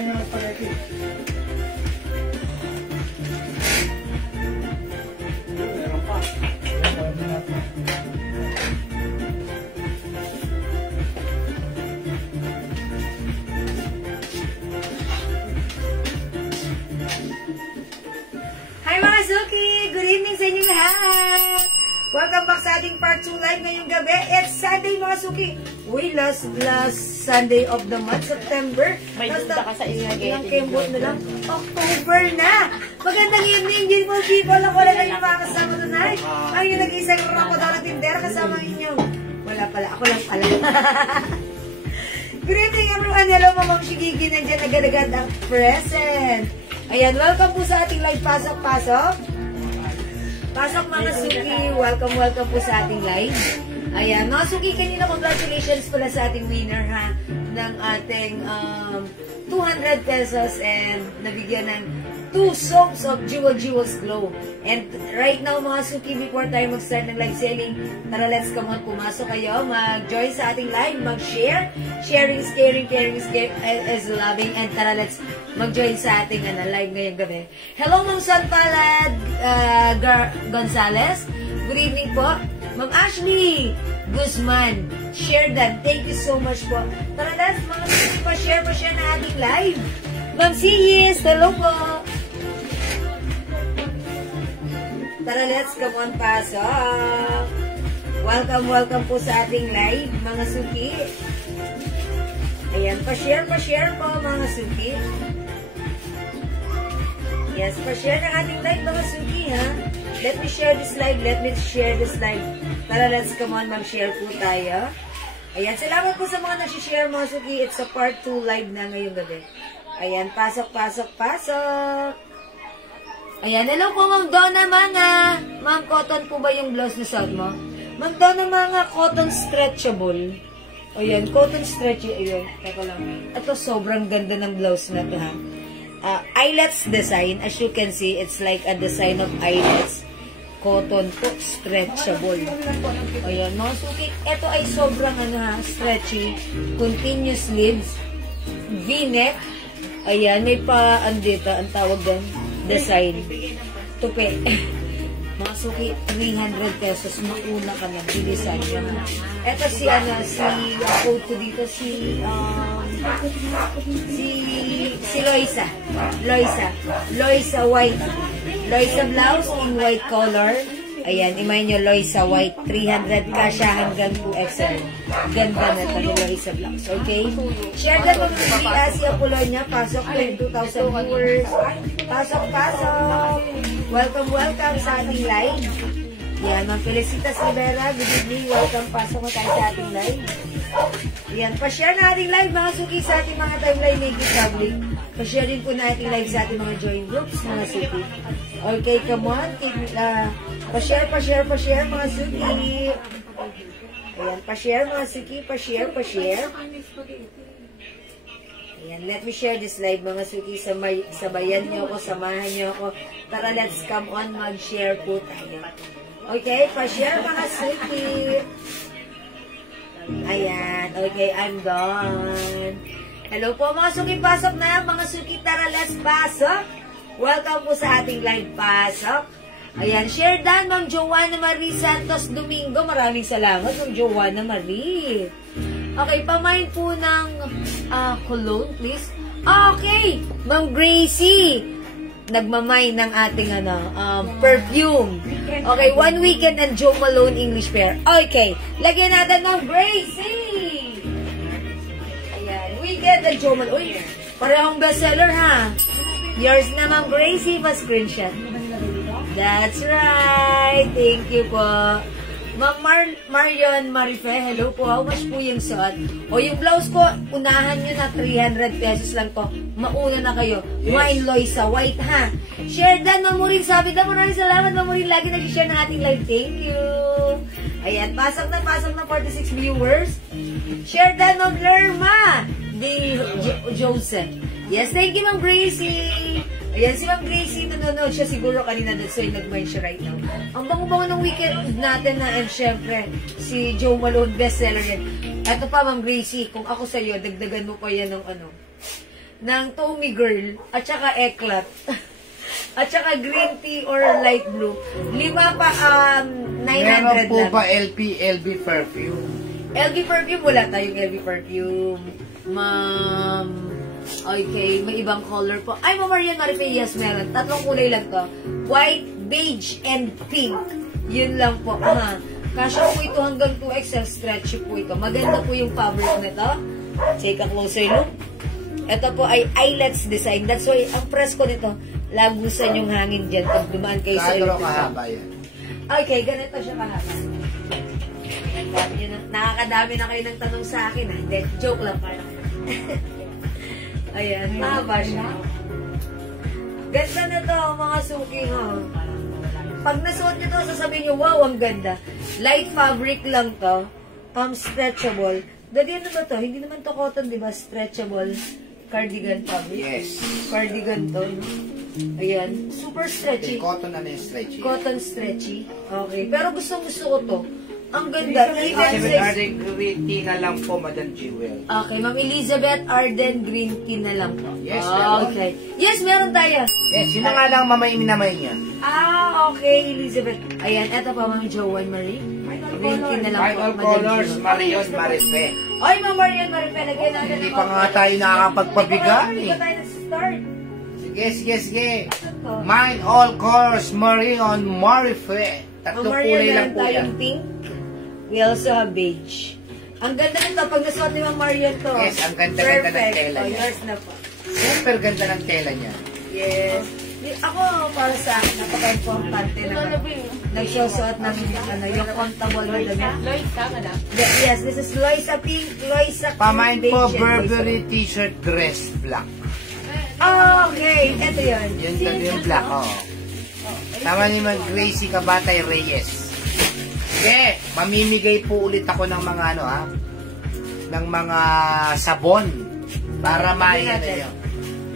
kanya ng spaghetti. Meron pa. Hi mga Suki! Good evening sa inyo lahat! Welcome back sa ating part 2 live ngayong gabi. It's Sunday mga Suki. Uy, last Sunday of the month, September. May duda ka sa ilang kembot na lang. October na! Magandang evening, beautiful people. Ako lang yung mga kasama tonight. Ang yung nag-isang Ramadan at Tindera kasama inyo. Wala pala, ako lang pala. Good evening everyone. Hello, Mamang Shigigi. Nandiyan agad-agad ang present. Ayan, welcome po sa ating live. Pasok. Pasok mga Suki. Welcome po sa ating live. Ayan, mga Suki, kanina congratulations pala sa ating winner ha, ng ating 200 pesos and nabigyan ng 2 soaps of Jewels Glow. And right now mga Suki, before tayo mag-start ng live selling, tara let's come on, pumasok kayo, mag-join sa ating live, mag-share. Sharing is caring, caring is loving, and tara let's mag-join sa ating live ngayong gabi. Hello Ma'am Sanpalad Gonzalez, good evening po. Ma'am Ashley Guzman, share that. Thank you so much po. Tara let's mga Suki, pa-share na ating live. Ma'am Siyis, hello po. Tara, let's come on, pasok. Welcome po sa ating live, mga Suki. Ayan, pa-share po, mga Suki. Yes, pa-share ng ating live, mga Suki, ha? Let me share this live. Tara, let's come on, mag-share po tayo. Ayan, salamat po sa mga nasi-share, mga Suki. It's a part 2 live na ngayong gabi. Ayan, pasok. Ayan, hello po Ma'am Donna Manga. Ma'am, cotton po ba yung blouse na suot mo? Ma'am Donna Manga, cotton stretchable. Ayan, cotton stretchy. Ayan, teka lang. Ito, sobrang ganda ng blouse na ito ha. Eyelets design. As you can see, it's like a design of eyelets. Cotton po, stretchable. Ayan, mga Suki. Ito ay sobrang stretchy. Continuous sleeves. V-neck. Ayan, may pa, andito, ang tawag doon. Design. Tupi. Mga Suki, 300 pesos. Mauna ka na. Bilisan nyo. Ito si code ko dito, si Loisa. Loisa white. Loisa blouse in white color. Ayan, imay nyo, Loisa white. 300 kasha hanggang 2XL. Ganda na ito ni Loisa blouse. Okay? Share that po si Asia Apolonia. Pasok 22,000 viewers. Pasok. Welcome sa ating live. Yan, Ma'am Felicitas Rivera. Good evening. Welcome. Pasok mo tayo sa ating live. Yan, pa-share na ating live mga Suki sa ating mga timeline naked public. Pa-share din po na ating live sa ating mga join groups mga Suki. Okay, come on. Pa-share mga Suki. Ayan, pa-share mga Suki. Pa-share. Ayan, let me share this live mga Suki. Sabayan nyo ako, samahan nyo ako. Tara, let's come on, mag-share po tayo. Okay, pa-share mga Suki. Ayan, okay, I'm done. Hello po mga Suki, pasok na mga Suki. Tara, let's pasok. Welcome po sa ating live, pasok. Ayan, share dan, Ma'am Joanna Marie Santos Domingo. Maraming salamat, Ma'am Joanna Marie. Okay, pamain po ng cologne, please. Okay, Ma'am Gracie. Nagmamay ng ating perfume. Okay, One Weekend and Joe Malone English pair. Okay, lagyan natin ng Gracie. Ayan, Weekend and Joe Malone. Uy, parehong bestseller ha. Yours na Ma'am Gracie, pa-screenshot. That's right. Thank you po. Ma'am Marion Marife, hello po. How much po yung suot? O yung blouse ko, unahan nyo na 300 pesos lang po. Mauna na kayo. Wine Loisa, white ha. Share dan, Ma'am Maureen. Sabi na, maraming salamat, Ma'am Maureen. Lagi nag-share ng ating live. Thank you. Ayan, pasok na 46 viewers. Share dan, Ma'am Lerma. Joseph. Yes, thank you, Ma'am Gracie. Ayan, si Ma'am Gracie, nanonood siya siguro kanina doon, so yung nag-mind siya right now. Ang bango-bango ng weekend natin na, and syempre, si Joe Malone, bestseller yan. Eto pa, Ma'am Gracie, kung ako sa'yo, dagdagan mo pa yan ng ng Tommy Girl, at saka Eclat. At saka green tea or light blue. 5 pa, 900 Meron po lang. ba LB perfume? LV perfume, wala tayong LV perfume. Ma'am, okay, may ibang color po. Ay, Ma'am Marian Marife, yes, meron. 3 kulay lang to. White, beige, and pink. Yun lang po. Kasya po ito hanggang 2XL, stretchy po ito. Maganda po yung fabric nito. Take a closer look. Ito po ay eyelets design. That's why, ang press ko nito, lagusan yung hangin dyan pag dumaan kayo sa Kano kahaba yan? Okay, ganito siya kahaba. Nakakadami na kayo ng tanong sa akin. Hindi, joke lang parang. Ayan, mahaba siya. Ganda na to, mga suki, ha. Pag nasuot nyo to, sasabihin nyo, wow, ang ganda. Light fabric lang to. Stretchable. Dali, ano ba to? Hindi naman to cotton, di ba? Stretchable cardigan fabric. Yes. Cardigan to, no? Ayan. Super stretchy. Cotton na yung stretchy. Cotton stretchy. Okay. Pero gusto ko to. Ang ganda. Even Elizabeth size. Arden Green Tea na lang po, Madam Jewel. Okay, Ma'am Elizabeth Arden Green Tea na lang po. Yes, meron. Okay. Yes, meron tayo. Yes, yun na nga lang mamay-minamay niya. Okay, Elizabeth. Ayan, eto pa, Ma'am Joanne Marie. Green Tea na lang Five po, all Madam colors, Jewel. Marion Marife. Ay, Ma'am Marian Marife, lagyan natin. Hindi pa nga tayo nakakapagpabigay. Hindi pa tayo nag-start. Sige. Ito. Mine all colors, Marion Marife. Ma'am 3 Marian, kulay lang meron po yan. tayong pink. We also have beige. Ang ganda nito, pag nasuot ni Ma'am Marian to. Yes, ang ganda-ganda ng Perfect. tela niya. Yours na po. Super ganda ng tela niya. Yes. Ako, para sa akin, napaka-importante na nagsusuot ng yung comfortable na damit. Loisa, madam. Yes, this is Loisa Pink, Loisa Pink, Pamain po, beige, and Burberry t-shirt dress black. Loisa. Okay, ito yun. Yun talaga yung black, oh. Tama naman, Gracie Kabatay Reyes. Sige, mamimigay po ulit ako ng mga ano, ha? Ng mga sabon. Para mayan na yun.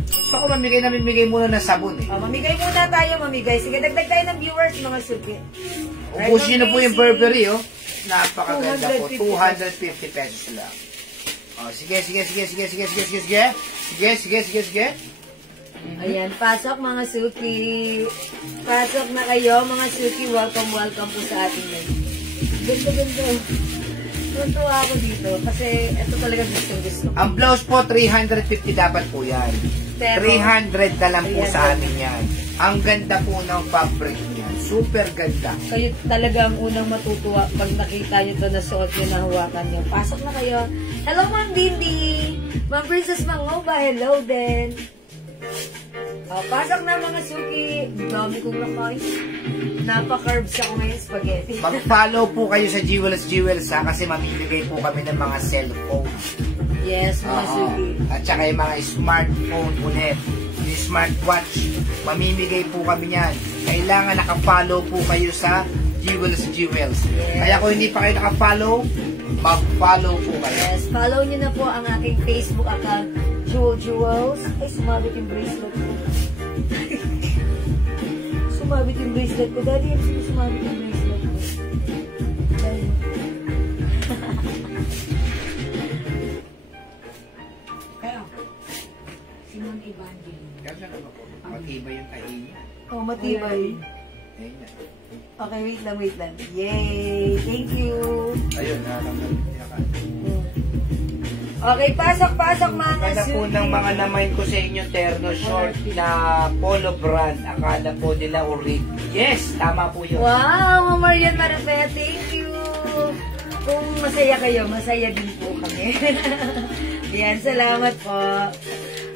Gusto ko mamimigay muna ng sabon, eh. Mamigay muna tayo, mamigay. Sige, dagdag tayo ng viewers, mga suki. Ubusin na po yung Burberry, oh. Napakaganda po. 250 250 pesos lang. Oh, sige. Sige. Ayan, pasok mga suki. Pasok na kayo, mga suki. Welcome po sa ating live. Ganda. Tuntua ako dito kasi ito talaga gusto. Ang blouse po, 350 dapat po yan. Pero, 300 na lang po 300. sa amin yan. Ang ganda po ng fabric niyan. Super ganda. kayo talaga ang unang matutuwa pag nakita nyo ito na suot nyo na hawakan nyo. Pasok na kayo. Hello, Ma'am Dindi. Ma'am Princess Mangoba, hello din. Pasok na mga suki. Dami kong lakay. Napa-carbs ako ngayon, spaghetti. Mag-follow po kayo sa Jewels, ha, kasi mamimigay po kami ng mga cellphone. Yes, mga suki. At saka yung mga smartphone ulit. Yung smartwatch, mamimigay po kami yan. Kailangan naka-follow po kayo sa Jewels. Yes. Kaya kung hindi pa kayo naka-follow, mag-follow po kayo. Yes, follow nyo na po ang aking Facebook account, Jewels. Ay, sumabit yung bracelet ko. Sumabit yung bracelet ko. Daddy, yan sino sumabit yung bracelet ko? Daddy. Kaya, si Ma'am Evangeline. Matibay yung kain niya. Oh, matibay. Ayun na. Okay, wait lang. Yay! Thank you! Ayun, nakakamalit niya ka. Okay, pasok mga Akala po suki. ng mga namain ko sa inyo, terno short na polo brand. Akala po nila orig. Yes, tama po yun. Wow, Ma'am Marian Marife, thank you! Kung masaya kayo, masaya din po kami. Ayan, salamat po.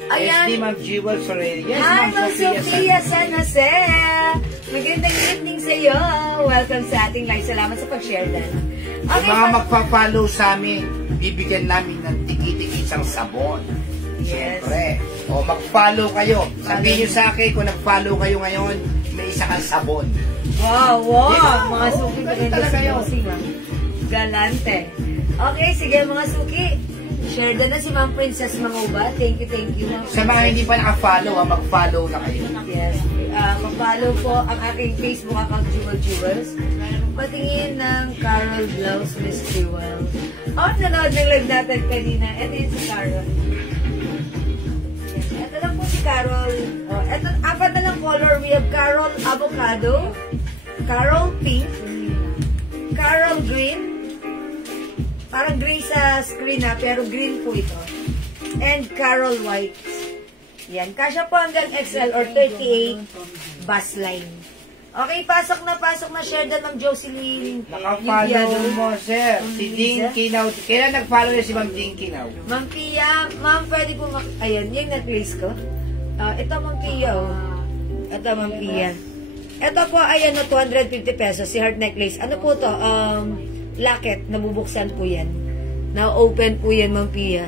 Yes, di Ayan. Ma'am Jewel Soraya. Yes, Hi, Ma'am Ma'am Sophia. Sophia San Jose. Magandang evening sa iyo. Welcome sa ating live. Salamat sa pag-share din. Kung mga magpa-follow sa amin, bibigyan namin ng tiki-tiki isang sabon. Yes. Siyempre. O mag-follow kayo. Sabihin nyo sa akin, kung nag-follow kayo ngayon, may isa kang sabon. Wow. Diba? Mga Oo, suki, ganun maganda talaga si yun. Bossing, ha? Galante. Okay, sige mga suki. Share na si Ma'am Princess Mangoba. Thank you, Ma'am Sa mga hindi pa naka-follow, mag-follow na kayo. Yes. Pa-follow po ang aking Facebook account, Jewels. Patingin ng Carol Blouse, Miss Jewel. Nanood ng live natin kanina. Ito yun si Carol. Yes. Carol. Oh, eto, apat na lang color. We have Carol Avocado, Carol Pink, Carol Green. Parang gray sa screen na, pero green po ito. And Carol White. Yan. Kasya po hanggang XL or 38 bus line. Okay, pasok na. Share doon ng Jocelyn. Naka-follow mo, sir. Si Ding Kinaw. Kailan nag-follow niya si Ma'am Ding Kinaw? Ma'am Pia, ma'am, pwede po ayan, yung necklace ko. Ito, Ma'am Pia, oh. Ito, Ma'am Pia. Ito po, ayan, no, 250 pesos, si heart necklace. Ano po to? Locket, nabubuksan po yan. Na-open po yan, Ma'am Pia.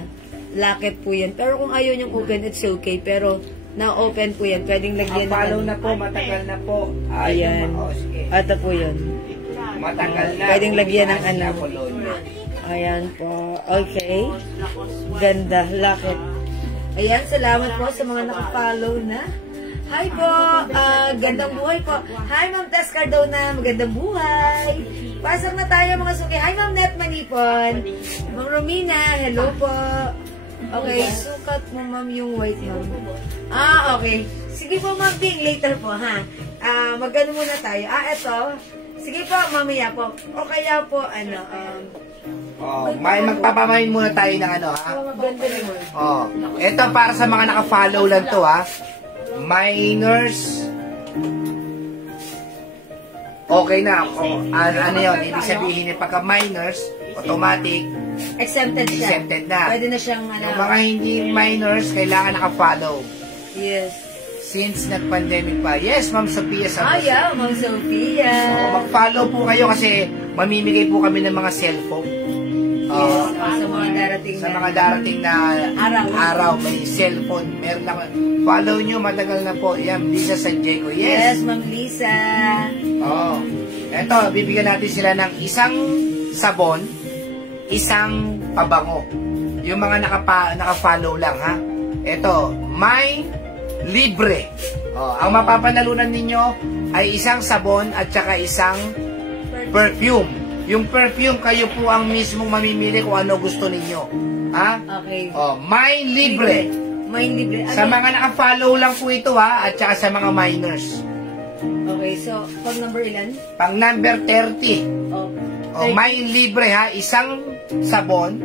Locket po yan. Pero kung ayaw niyang open, it's okay. Pero, na-open po yan. Pwedeng lagyan Follow na po, matagal na po. Ayan. Ito po yun. Matagal na. Pwedeng lagyan ng ano. Apollonia. Ayan po. Okay. Ganda. Locket. Ayan, salamat po sa mga nakafollow na. Hi po. Gandang buhay po. Hi, Ma'am Tess Cardona. Magandang buhay. Pasok na tayo mga suki. Hi, Ma'am Net Manipon. Ma'am Romina. Hello po. Okay, sukat mo, ma'am, yung white, ma'am. Okay. Sige po, ma'am, Bing, later po, ha? Magano muna tayo. Eto. Sige po, mamaya po. O kaya po, ano, may magpapamain muna tayo ng ano, ha? Ganda naman. Ito para sa mga naka-follow lang to, ha? Minors. Okay na. Ano yun? Ibig sabihin, pagka minors, automatic, exempted siya. Exempted na. Pwede na siyang, ano. Yung mga hindi minors, kailangan naka-follow. Yes. Since nag-pandemic pa. Yes, Ma'am Sophia. Yeah, Ma'am Sophia. Mag-follow po kayo kasi mamimigay po kami ng mga cellphone. Sa mga darating sa mga darating na araw, may cellphone. Meron lang. Follow nyo, matagal na po. Yan, Lisa Sanjeco. Yes, Ma'am Lisa. Eto, bibigyan natin sila ng isang sabon, isang pabango. Yung mga naka-follow lang, ha? Ito, may libre. Ang mapapanalunan ninyo ay isang sabon at saka isang perfume. Yung perfume, kayo po ang mismong mamimili kung ano gusto ninyo. Ha? Okay. May libre. May libre. Sa mga naka-follow lang po ito, ha? At saka sa mga minors. Okay, so, pag number ilan? Pang number 30. May libre, ha? Isang sabon,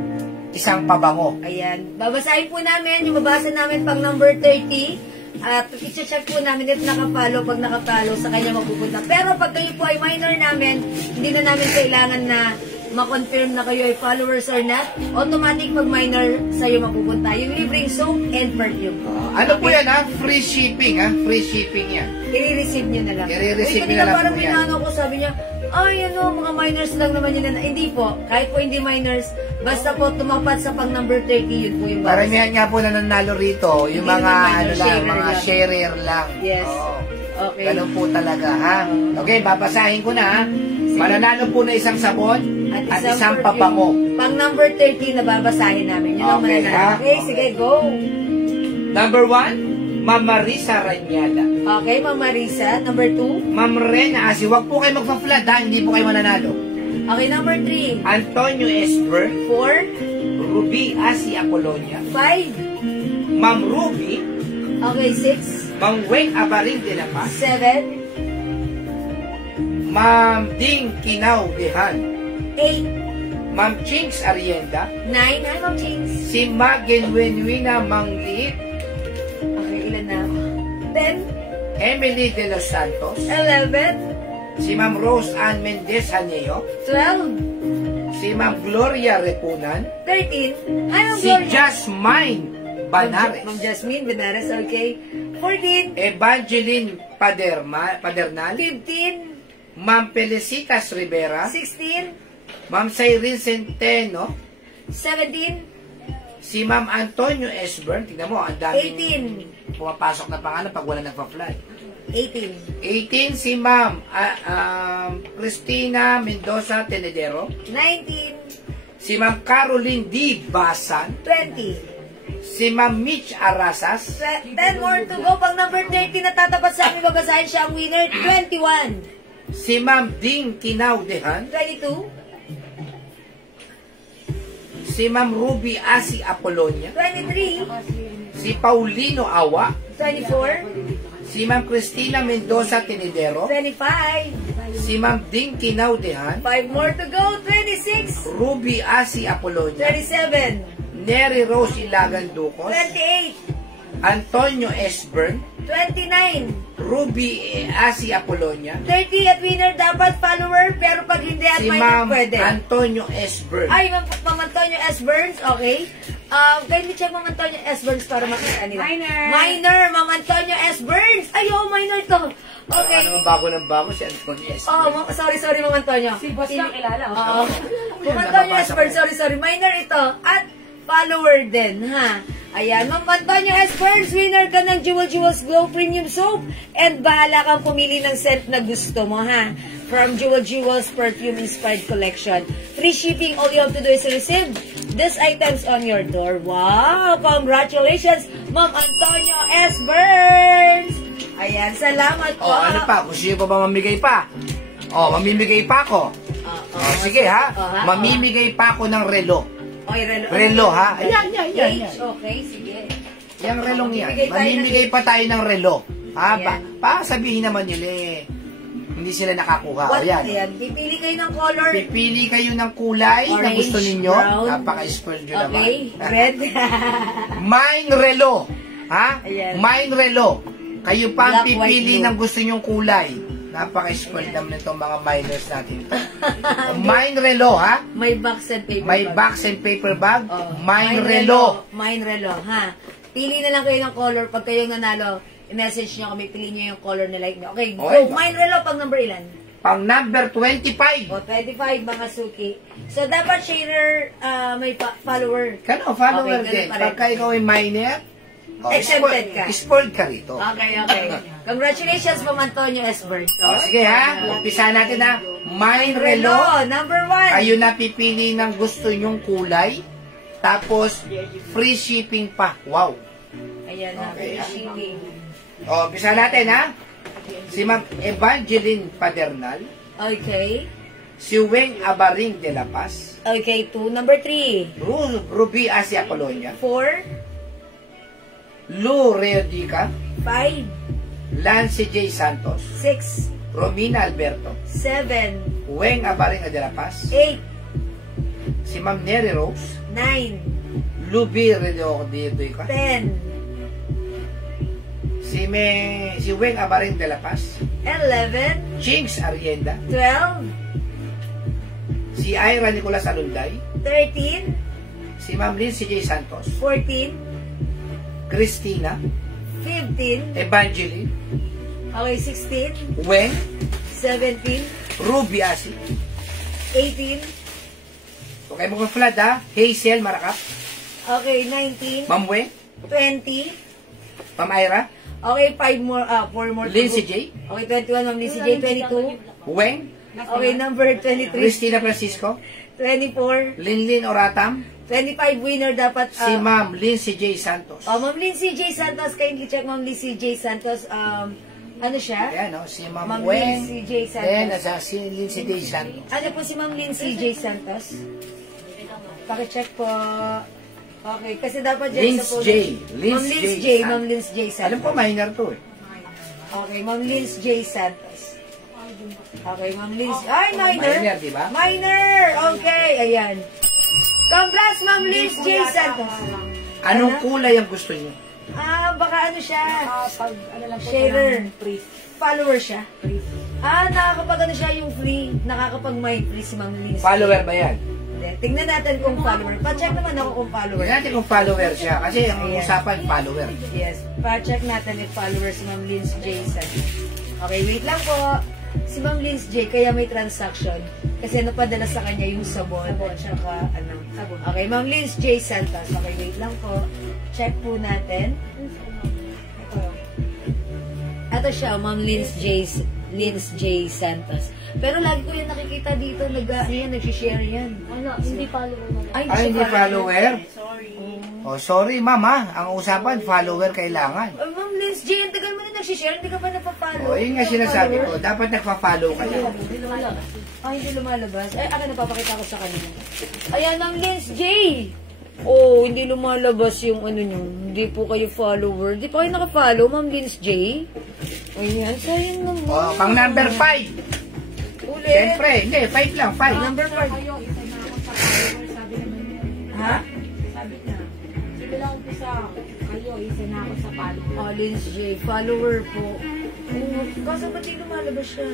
isang pabango. Ayan. Babasahin po namin, yung babasa namin pang number 30. At i-check po namin if nakapalo. Pag nakapalo, sa kanya mapupunta. Pero pag kayo po ay minor namin, hindi na namin kailangan na ma-confirm na kayo ay followers or not. Automatic pag minor, sa'yo mapupunta. Yung libreng soap and perfume. Ano po yan, ha? Free shipping, ha? Free shipping yan. I-receive nyo na lang. I-receive nyo na lang parang po yan. pinano ko, sabi niya, mga minors lang naman yun. Hindi po. Kahit po hindi minors, basta po tumapat sa pang number 30, yun po yung bawas. Paramihan nga po nananalo rito, yung mga mga sharer lang. Yes. Okay. Ganun po talaga, ha? Okay, babasahin ko na, ha? Mananalo po na isang sabon at isang pabango. Pang number 30 na babasahin namin. Yun ang Okay, mananalo. ha? Okay, sige, go. Number 1, Ma'am Marisa Ranyada. Okay, Ma'am Marisa. Number 2. Ma'am Rena Asi, wag po kayo magpa-flat, ha? Hindi po kayo mananalo. Okay, number 3. Antonio Esper. 4. Ruby Asi Apolonia. 5. Ma'am Ruby. Okay, 6. Ma'am Weng Abaring de la Paz. 7. Ma'am Ding Kinaw Dehan. 8. Ma'am Chinks Arienda. 9. Hi, Ma'am Chings. Si Magen Wenwina Mangliit. Okay, ilan na? 10. Emily de los Santos. 11. Si Ma'am Rose Ann Mendez Haneo. 12. Si Ma'am Gloria Repunan. 13. Hi, Ma'am Si Gloria. Jasmine Banares. Ma'am Jasmine Banares, okay. 14. Evangeline Padernal. 15. Ma'am Felicitas Rivera. 16. Ma'am Cyrene Centeno. 17. Si Ma'am Antonio Esbern. Tingnan mo, ang daming 18. pumapasok na pangalan pag wala nagpa-fly. 18. 18 si Ma'am Cristina Mendoza Tenedero. 19. Si Ma'am Caroline D. Basan. 20. Si Ma'am Mitch Arasas. 10 more to go. Pang number 30 na tatapat sa amin, babasahin siya ang winner. 21. Si Ma'am Ding Kinaw Dehan. 22. Si Ma'am Ruby Asi Apolonia. 23. Si Paulino Awa. 24, Si Ma'am Cristina Mendoza Tinidero. 25, Si Ma'am Dinky Naudehan. 5 more to go, 26, Ruby Asi Apolonia. 37, Neri Rose Ilagan Ducos. 28, Antonio Esbern. 29, Ruby Asi Apolonia. 30 at winner dapat follower, pero pag hindi at Si minor Ma'am pwede. Antonio Esbern. Ay, Ma'am Antonio S. Burns, okay. Kindly check Ma'am Antonio S. Burns para makita nila. Minor, Ma'am Antonio S. Burns. Ay, minor to. Okay. Ano bago ng bago si Antonio Esbern. Oh, sorry, Ma'am Antonio. Si boss na kilala. Oo. Ma'am Antonio S. Burns, sorry. Minor ito. At follower din, ha. Ayan, Ma'am Antonio S. Burns, winner ka ng Jewels Glow Premium Soap. And bahala kang pumili ng scent na gusto mo, ha. From Jewels Perfume Inspired Collection. Free shipping, all you have to do is receive these items on your door. Wow! Congratulations, Ma'am Antonio S. Burns! Ayan, salamat po. Ano pa? Kung sino pa ba mamigay pa? Mamimigay pa ako. Sige ha. Mamimigay pa ako ng relo. Okay, Relo, ha? Ayan. Okay, sige. Yung relong yan. Mamimigay tayo Mamimigay pa tayo ng relo. Ha? Ayan. Sabihin naman nila hindi sila nakakuha. What? Ayan. Ayan. Pipili kayo ng color. Pipili kayo ng kulay na Orange, gusto ninyo. brown. Napaka-spoiled nyo naman. Okay, red. Mine relo. Ha? Ayan. Mine relo. Kayo pa ang Black, white, pipili blue. ng gusto nyong kulay. Napaka-spoiled naman itong mga minors natin. Mine relo, ha? May box and paper May bag. box and paper bag. Oh, Mine relo. Mine relo, ha? Pili na lang kayo ng color. Pag kayo nanalo, i-message nyo kami, pili nyo yung color na like nyo. Okay, go. Okay. Mine relo, pag number ilan? Pang number 25. O, 25, mga suki. So, dapat sharer, may follower. Kano, follower Okay, din. ganun pa rin. Pagka ikaw ay minor, Exempted ka. Spoiled ka rito. Okay. Congratulations, Ma'am Antonio S. Burns. Sige ha, umpisa natin ha. Mine relo. Number 1. Kayo na pipili ng gusto nyong kulay. Tapos, free shipping pa. Wow. Ayan na, Okay, free ha? shipping. Umpisa natin ha. Si Ma'am Evangeline Padernal. Okay. Si Weng Abaring de la Paz. Okay, 2. Number 3. Ruby Asia Colonia. 4. Lou Reodica. 5. Lance J. Santos. 6. Romina Alberto. 7. Weng Abaring de la Paz. 8. Si Ma'am Neri Rose. 9. Luby Reodica. 10. Si Weng Abaring de la Paz. 11. Jinx Arienda. 12. Si Ira Nicolas Alunday. 13. Si Ma'am Lindsay J. Santos. 14. Christina. 15. Evangeline. Okay, 16. Weng. 17. Ruby Asi. 18. Okay, mga flood ha. Hazel Maracap. Okay, 19. Ma'am Weng. 20. Ma'am Ira. Okay, 4 more. to Lindsay go. J. Okay, 21, Ma'am Lindsay J. 22. Weng. Okay, number 23. Christina Francisco. 24. Linlin Oratam. 25 winner dapat. Si Ma'am Lindsay J. Santos. Ma'am Lindsay J. Santos, kindly check Ma'am Lindsay J. Santos. Ano siya? Ayan, no? Si Ma'am Ma'am Weng. Lindsay J. Santos. Then, si Lindsay J. Santos. Ano po si Ma'am Lindsay J. Santos? Pakicheck po. Okay, kasi dapat dyan Linz sa J. Ma'am Linz J. J. Ma'am Linz J. Santos. Alam ko, minor to eh. Okay, Ma'am Linz J. Santos. Okay, Ma'am Linz. Ay, minor. Minor, di ba? Minor. Okay, ayan. Congrats, Ma'am Linz J. Santos. Anong kulay ang gusto niyo? Baka ano siya? Pag ano lang po Sharer. free. Follower siya. Nakakapag ano siya yung free. Nakakapag may free si Ma'am Linz. Follower ba yan? Hindi. Tingnan natin kung follower. Pa-check naman ako kung follower. Tingnan natin kung follower siya. Kasi ang Ayan. usapan, follower. Yes. Pa-check natin if follower si Ma'am Linz J. Santos. Okay, wait lang po. Si Ma'am Linz J. kaya may transaction. Kasi napadala sa kanya yung sabon. At saka ano. Okay, Ma'am Linz J. Santos. Okay, wait lang po. Check po natin. Ito siya, Ma'am Linz J. Santos. Pero lagi ko yan nakikita dito, nag-share yan. Wala, hindi follower mo. Ay, Ay, hindi siya follower? Sorry. Oh, sorry, mama. Ang usapan, follower kailangan. Ma'am Linz J, ang tagal mo na nag-share, hindi ka pa napafollow. O, yun nga sinasabi ko. Dapat nagpa-follow ka na. Hindi wala. Ay, hindi lumalabas. Ay, ako napapakita ko sa kanila. Ayan, Ma'am Linz J. Oh, hindi lumalabas yung ano nyo. Hindi po kayo follower. Hindi pa kayo naka-follow, Ma'am Linz J. Ayan, sayang naman. Oh, pang number 5. Ulit. Siyempre, hindi, 5 lang, 5. Number 5. Kayo, isa na ako sa follower, sabi naman yun. Ha? Sabi na. Sige lang umpisa. Kayo, isa na ako sa follower. Oh, Linz J, follower po. Oh, kaso ba't di lumalabas siya?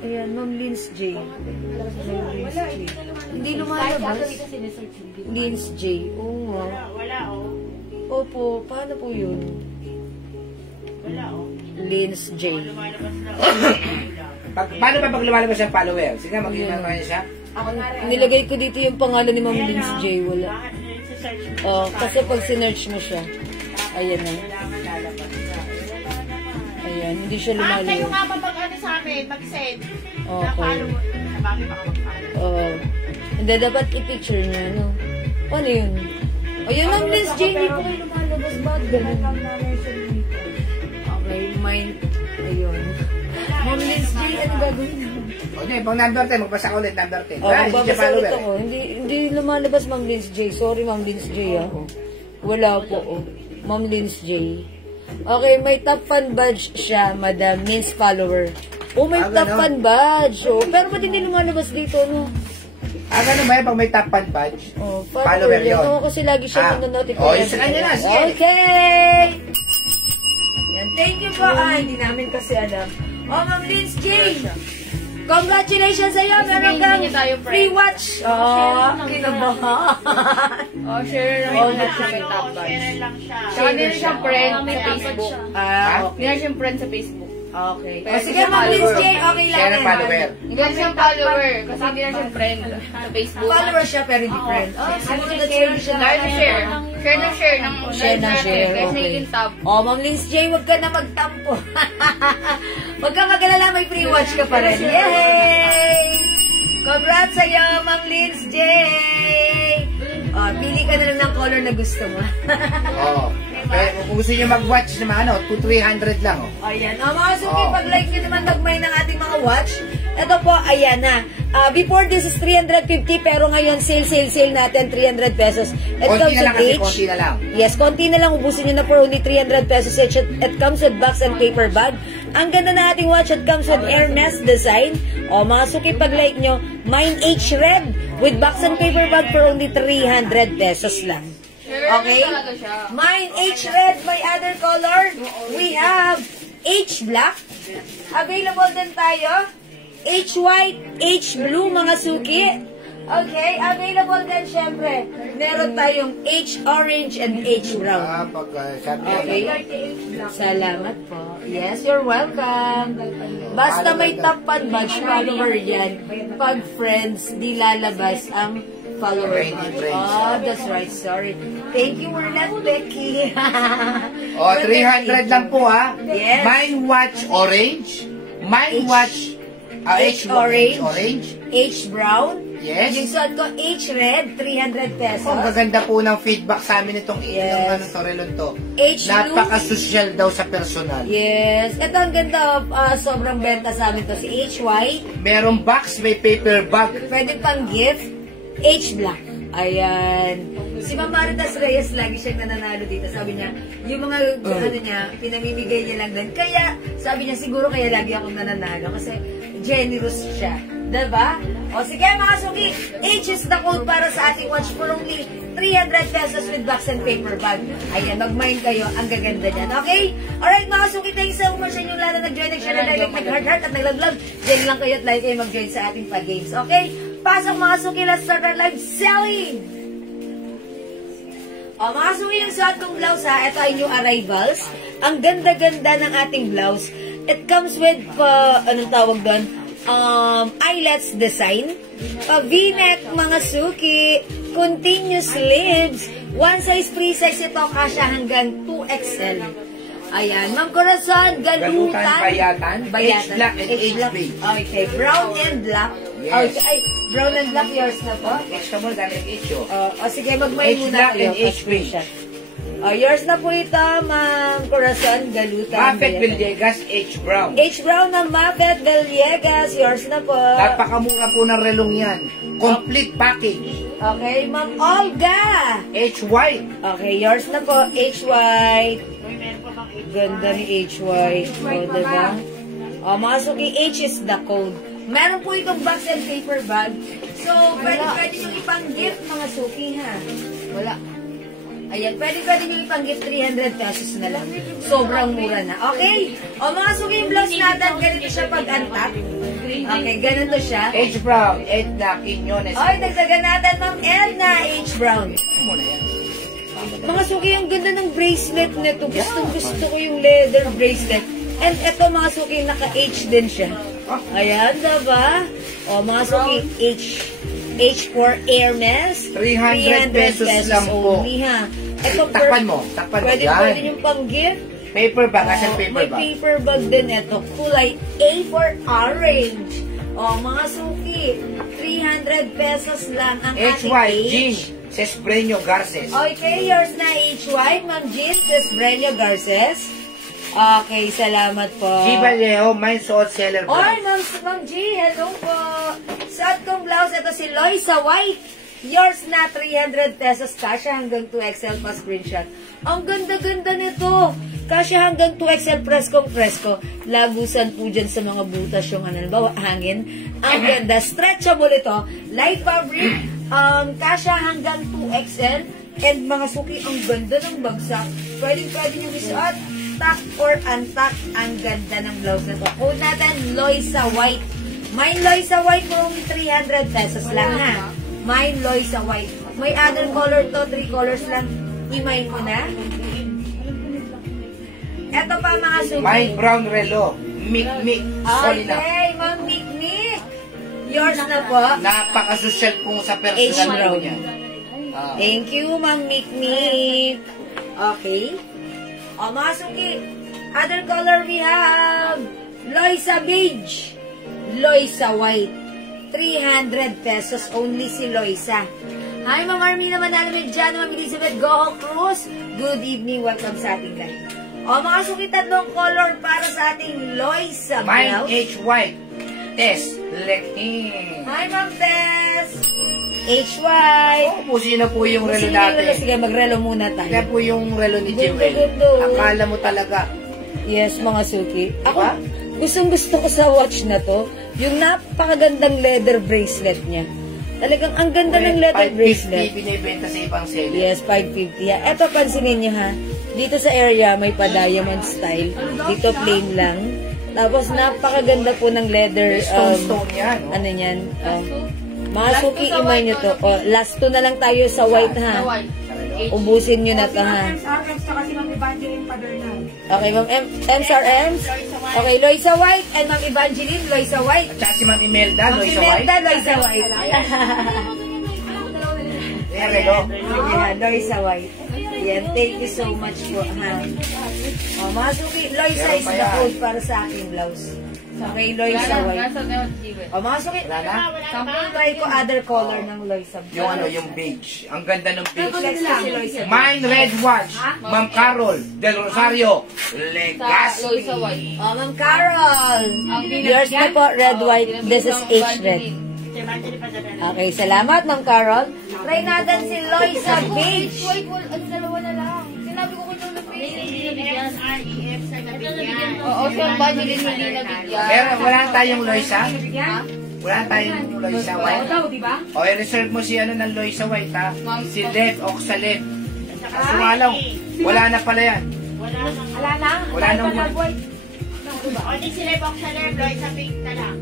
Ayan, Ma'am Linz J. Wala, Hindi Kahit lumalabas. actually kasi nisearch hindi. Linz J. Oo nga. Wala, oh. Opo, paano po yun? Wala, oh. Linz J. Lumalabas na. Paano ba pag lumalabas ang follower? Sige, mag-email mo siya. Ako nga rin. Nilagay ko dito yung pangalan ni Ma'am Linz J. Wala. Bakit din sa search mo? Oh, kasi pag sinerch mo siya, ayan na. Kailangan lalabas na. Wala naman. Ayan, hindi siya Kayo lumalabas. nga mapag-ano sa amin, mag-send. Okay. Na-follow mo. Sabagay baka mag-follow. Oh. Hindi, dapat i-picture niya, no? Ano yun? Ayan, Ma'am Linz J, hindi po kayo lumalabas. Bakit ganun? Okay, mine. Ayun. Ma'am Linz J, ano gagawin? O, hindi, pang number 10, magbasa ka ulit, number 10. Oh, Ah, hindi siya magbabasa ulit follower. ako. Hindi lumalabas, Ma'am Linz J. Sorry, Ma'am Linz J, ah. Wala po, oh. Ma'am Linz J. Okay, may top fan badge siya, Madam Linz follower. Oh, may Ah, top ganon. fan badge. Oh, pero ba't hindi lumalabas dito, no? Ah, ganun ba yun? Pag may top fan badge? Oh, Follower yun. Oo, kasi lagi siya Ah. nanonotify. Oh, yun sa kanya na, sige. Okay! Yan, thank you po. Ah, hindi namin kasi alam. Oh, Ma'am Linz J. Congratulations sa iyo. Meron kang Hindi tayo free watch. Oh, kinabahan. Oh, share lang Oh, yung that's sa right. top Oo, badge. share lang siya. Tsaka din siyang friend Oh, sa may Facebook. Ah, okay. Hindi na siyang friend sa Facebook. Okay. Pero O, sige, siya Ma'am Linz J. follower. Okay lang Share yan. and follower. Hindi na siyang follower kasi hindi na siyang friend sa Facebook. Follower siya pero hindi friend. Oh, sige, that's really siya. Dahil share. Share ng share. Share ng share. Kasi Okay. naging tab. Oh, Ma'am Linz J, huwag ka na magtampo. Huwag ka mag-alala, may free watch ka pa rin. Yay! Congrats sa'yo, Ma'am Linz J! Oh, pili ka na lang ng color na gusto mo. Oo. Pero kung gusto niyo mag-watch naman, ano, 200-300 lang, oh. Ayan. Mga suki, Oh. pag-like nyo naman magmay ng ating mga watch. Ito po, ayan na. Before this is 350, pero ngayon sale natin, 300 pesos. It Konti comes na lang with kasi, each. konti na lang. Yes, konti na lang. Ubusin nyo na for only 300 pesos each. It comes with box and paper bag. Ang ganda na ating watch. It comes with airnest design. O, mga suki, pag-like nyo, Mine H Red with box and paper bag for only 300 pesos lang. Okay? Talaga siya. Mine H Red, my other color. We have H Black. Available din tayo. H White, H Blue, mga suki. Okay, available din syempre. Meron tayong H Orange and H Brown. Ah, pag sabi Okay. Salamat po. Yes, you're welcome. Basta may top fan badge, follower yan. Pag friends, di lalabas ang follower badge. Oh, that's right. Sorry. Thank you, Merlat Becky. Oh, 300 lang po, ha. Yes. Mine Watch Orange. Mine Watch H H Orange. H Brown. Yes. Yung suot ko, H Red, 300 pesos. Oh, ang gaganda po ng feedback sa amin itong Yes. ano, Torelon to. H Blue. Napaka-social daw sa personal. Yes. Ito ang ganda. Sobrang benta sa amin to. Si H White. Merong box, may paper bag. Pwede pang gift. H Black. Ayan. Si Ma'am Maritas Reyes, lagi siyang nananalo dito. Sabi niya, yung mga ano niya, pinamimigay niya lang din. Kaya, sabi niya, siguro kaya lagi akong nananalo. Kasi, generous siya. Diba? O sige mga suki, H is the code para sa ating watch for only 300 pesos with box and paper bag. Ayan, mag-mine kayo. Ang gaganda niyan. Okay? Alright mga suki, thanks so much sa inyong lahat na nag-join, nag-share, nag-like, nag-heart-heart at nag-love. Diyan lang kayo at live kayo mag-join sa ating pag-games. Okay? Pasok mga suki, let's start our live selling! O mga suki, yung suot kong blouse ha, ito ay new arrivals. Ang ganda-ganda ng ating blouse. It comes with, anong tawag doon? Eyelets design, V-neck mga suki, continuous sleeves, one size, free size ito, kasya hanggang 2XL. Ayan, Ma'am Corazon, galutan, Bayatan, H black and H beige. Okay, brown and black. Yes. Okay, ay, brown and black yours na po. Extra mo, dami ng H, oh. O sige, mag-may H muna black kayo. and H beige. Oh, yours na po ito, Ma'am Corazon Galutan. Mafet Villegas, H. Brown. H. Brown ng Mafet Villegas. Yours na po. Napakamura po ng relong yan. Complete package. Okay, Ma'am Olga. H. White. Okay, yours na po, H. White. Uy, meron pa bang Ganda ni H. White. O, diba? O, mga suki, H is the code. Meron po itong box and paper bag. So, pwede nyo ipang-gift, mga suki, ha? Wala. Ayan, pwede nyo ipang-gift 300 pesos na lang. Sobrang mura na. Okay? O, mga suki, yung blouse natin, ganito siya pag-antak. Okay, ganito siya. H. Brown, Edna Quiñones. Oy, dagdagan natin, Ma'am Edna H. Brown. Mga suki, ang ganda ng bracelet nito. Gusto ko yung leather bracelet. And ito, mga suki, naka-H din siya. Ayan, diba? O, mga suki, H for Hermes. 300 pesos lang po. only, ha? Ito, Takpan mo pwede yan. yung pang-gift. Paper bag, asan paper May bag? paper bag din ito. Kulay A for orange. O, mga suki, 300 pesos lang ang ating HY, H. Jean, Cesbreño Garces. Okay, yours na HY, Ma'am Jean Cesbreño Garces. Okay, salamat po. G. Vallejo, mine suot seller Oy, brand. Ma'am G, hello po. Suot kong blouse, ito si Loisa White. Yours na 300 pesos, kasya hanggang 2XL pa screenshot. Ang ganda-ganda nito. Kasya hanggang 2XL presko. Lagusan po dyan sa mga butas yung halimbawa, hangin. Ang ganda. Stretchable ito. Light fabric. Kasya hanggang 2XL. And mga suki, ang ganda ng bagsak. Pwede nyo isuot. Tuck or untuck. Ang ganda ng blouse na ito. Code natin, Loisa White. Mine Loisa White po 300 pesos lang, ha? Mine Loisa White. May other color to, 3 colors lang. Imay mo na. Ito pa, mga suki. Mine brown relo, Mic Solina. Okay, Ma'am Nick. Yours na po. Napaka-social po sa personal H. po niya. Thank you, Ma'am Nick. Okay. O, mga suki. Other color we have Loisa Beige. Loisa White. 300 pesos only si Loisa. Hi, Ma'am Armina Manalamig dyan, Ma'am Elizabeth Goho Cruz. Good evening, welcome sa ating live. O, mga suki, tatlong color para sa ating Loisa Mine blouse. H. White, Tess Lekin. Hi, Ma'am Tess. H. White. Pusin na po yung relo natin. Sige, magrelo muna tayo. Kaya po yung relo ni Jewel. Gundo. Akala mo talaga. Yes, mga suki. Ako, Diba? gustong-gusto ko sa watch na to, yung napakagandang leather bracelet niya. Talagang ang ganda ng leather bracelet. 550 binibenta sa ibang seller. Yes, 550. Yeah. Eto, pansinin niyo ha. Dito sa area, may pa-diamond style. Dito, plain lang. Tapos, napakaganda po ng leather. Stone yan. Ano yan? Mga suki, imay niyo to. Last two na lang tayo sa white ha. Ubusin niyo na to ha. Tsaka si Ma'am Evangeline Padernal. Okay, Ma'am MSRMs. Okay, Loisa White and Ma'am Evangeline, Loisa White. At saka si Ma'am Imelda, Ma'am Loisa White. Imelda, Loisa White. Ayan, relo. Ayan, Loisa White. Ayan, thank you so much po, ha. O, mga suki, Loisa is the code para sa aking blouse. Okay, Loisa White. O, mga suki, Wala na? sample try ko other color ng Loisa. Yung ano, yung beige. Ang ganda ng beige. Flex ko si Loisa. Mine Red Watch, Ma'am Carol Del Rosario, Legazpi. O, Ma'am Carol. Yours na po, red, white. This is H red. Okay, salamat, Ma'am Carol. Try natin si Loisa Beige. Dalawa na lang. Sinabi ko kung REF sa nabigyan. Oo, so ang budget hindi nabigyan. Pero wala tayong Loisa? Wala tayong Loisa White? di ba? O, i-reserve mo si ano ng Loisa White, ha? Si Lev Oxalep. Kaso nga lang, wala na pala yan. Wala nang... Wala na. Wala nang... O, di sila box sa Lebroy sa pink na lang.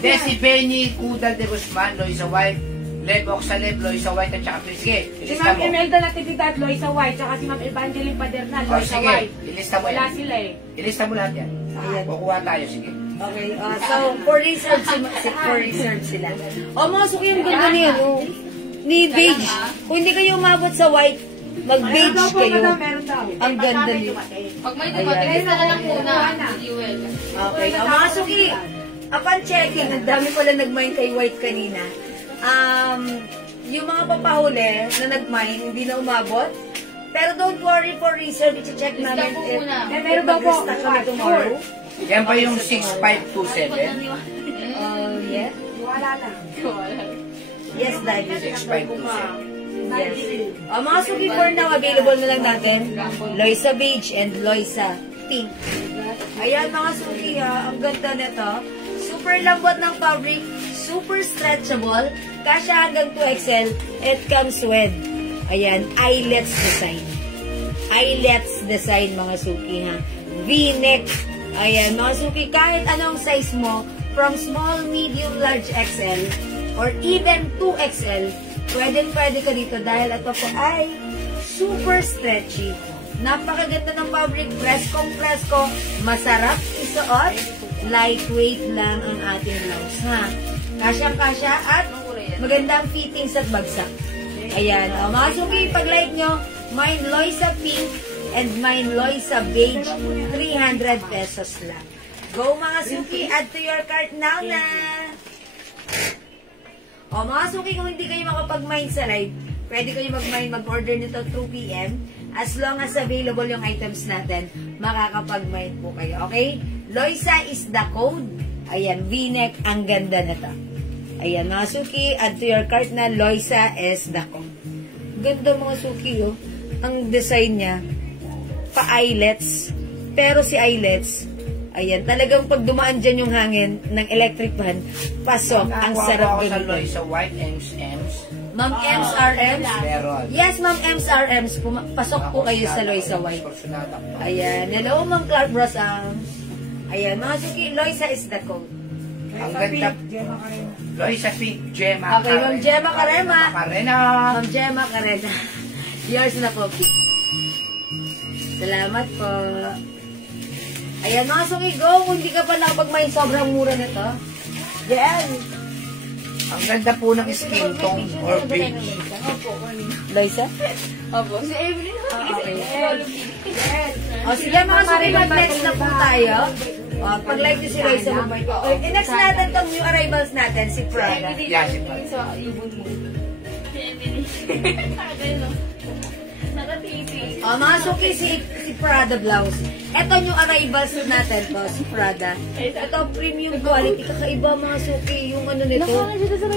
De, si Benny Cudal de Guzman, Loisa White, Lev Oxalep, Loisa White, at saka sige, Si ilista Ma'am mo. Imelda Natividad, Loisa White, tsaka si Ma'am Evangeline Padernal, O, Loisa sige, White. ilista mo Wala yan. sila eh. Ilista mo lahat yan. Ayan. Kukuha tayo, sige. Okay, so for reserve sila. O, mga suki, yung ganda niya, no? Ni beige. Kung hindi kayo umabot sa white, mag-beige kayo. Meron daw. Ang ganda niyo. Pag may dumating, isa na lang muna. Jewel. Okay, o, mga suki, upon checking, ang dami pala nag-mine kay white kanina. Yung mga papahuli na nag-mine, hindi na umabot, Pero don't worry for reserve. I-check namin po if muna. Meron daw po. mag-restock kami tomorrow. Yan ba yung 6527? Yes. Wala lang. Yes, Daddy. 6527. Yes. Mga suki for now, available na lang natin. Loisa Beige and Loisa Pink. Ayan mga suki ha, ang ganda nito. Super lambot ng fabric, super stretchable, kasya hanggang 2XL. It comes with, ayan, eyelets design. Eyelets design mga suki ha. V-neck. Ayan mga suki, kahit anong size mo, from small, medium, large XL, or even 2XL, pwede ka dito dahil ito po ay super stretchy. Napakaganda ng fabric, preskong-presko, masarap isuot, lightweight lang ang ating blouse, ha? Kasyang-kasya at magandang fittings at bagsak. Ayan, mga suki, pag-like nyo, mine Loisa Pink and mine Loisa Beige, 300 pesos lang. Go mga suki, add to your cart now na! Mga suki, kung hindi kayo makapag-mine sa live, pwede kayo mag-order nito 2 p.m. As long as available yung items natin, makakapag-mine po kayo. Okay? Loisa is the code. Ayan, V-neck. Ang ganda na to. Ayan, mga suki, add to your cart na Loisa is the code. Ganda mga suki, oh. Ang design niya, pa-eyelets. Pero si eyelets, ayan, talagang pag dumaan dyan yung hangin ng electric fan, pasok. Ang sarap sa ganito. Loisa White M's. Ma'am M's, RM's? Meron. Yes, Ma'am M's, RM's. Pasok po kayo sa Loisa White. Ayan. Hello, Ma'am Clark Brosams. Ayan, mga suki, Loisa is the code. Ang ganda. Loisa Pink, Gemma. Okay, Ma'am Gemma Carema. Carena. Ma'am Gemma Carena. Yours na po, Pink. Salamat po. Ayan, mga suki, go. Kung hindi ka pa nakapag-mine, sobrang mura nito. Yan. Ang ganda po ng skin tone or beige. Loisa? Opo, si Evelyn. Okay. O, sige mga suki, mag-next na po tayo. O, pag-like nyo si Loisa, mag-like. Okay, next natin tong new arrivals natin, si Prada. Yeah, si Prada. Sa ibon mo. O, mga suki, si Prada blouse. Ito yung arrivals natin to, si Prada. Ito, premium quality. Kakaiba mga suki, yung ano nito,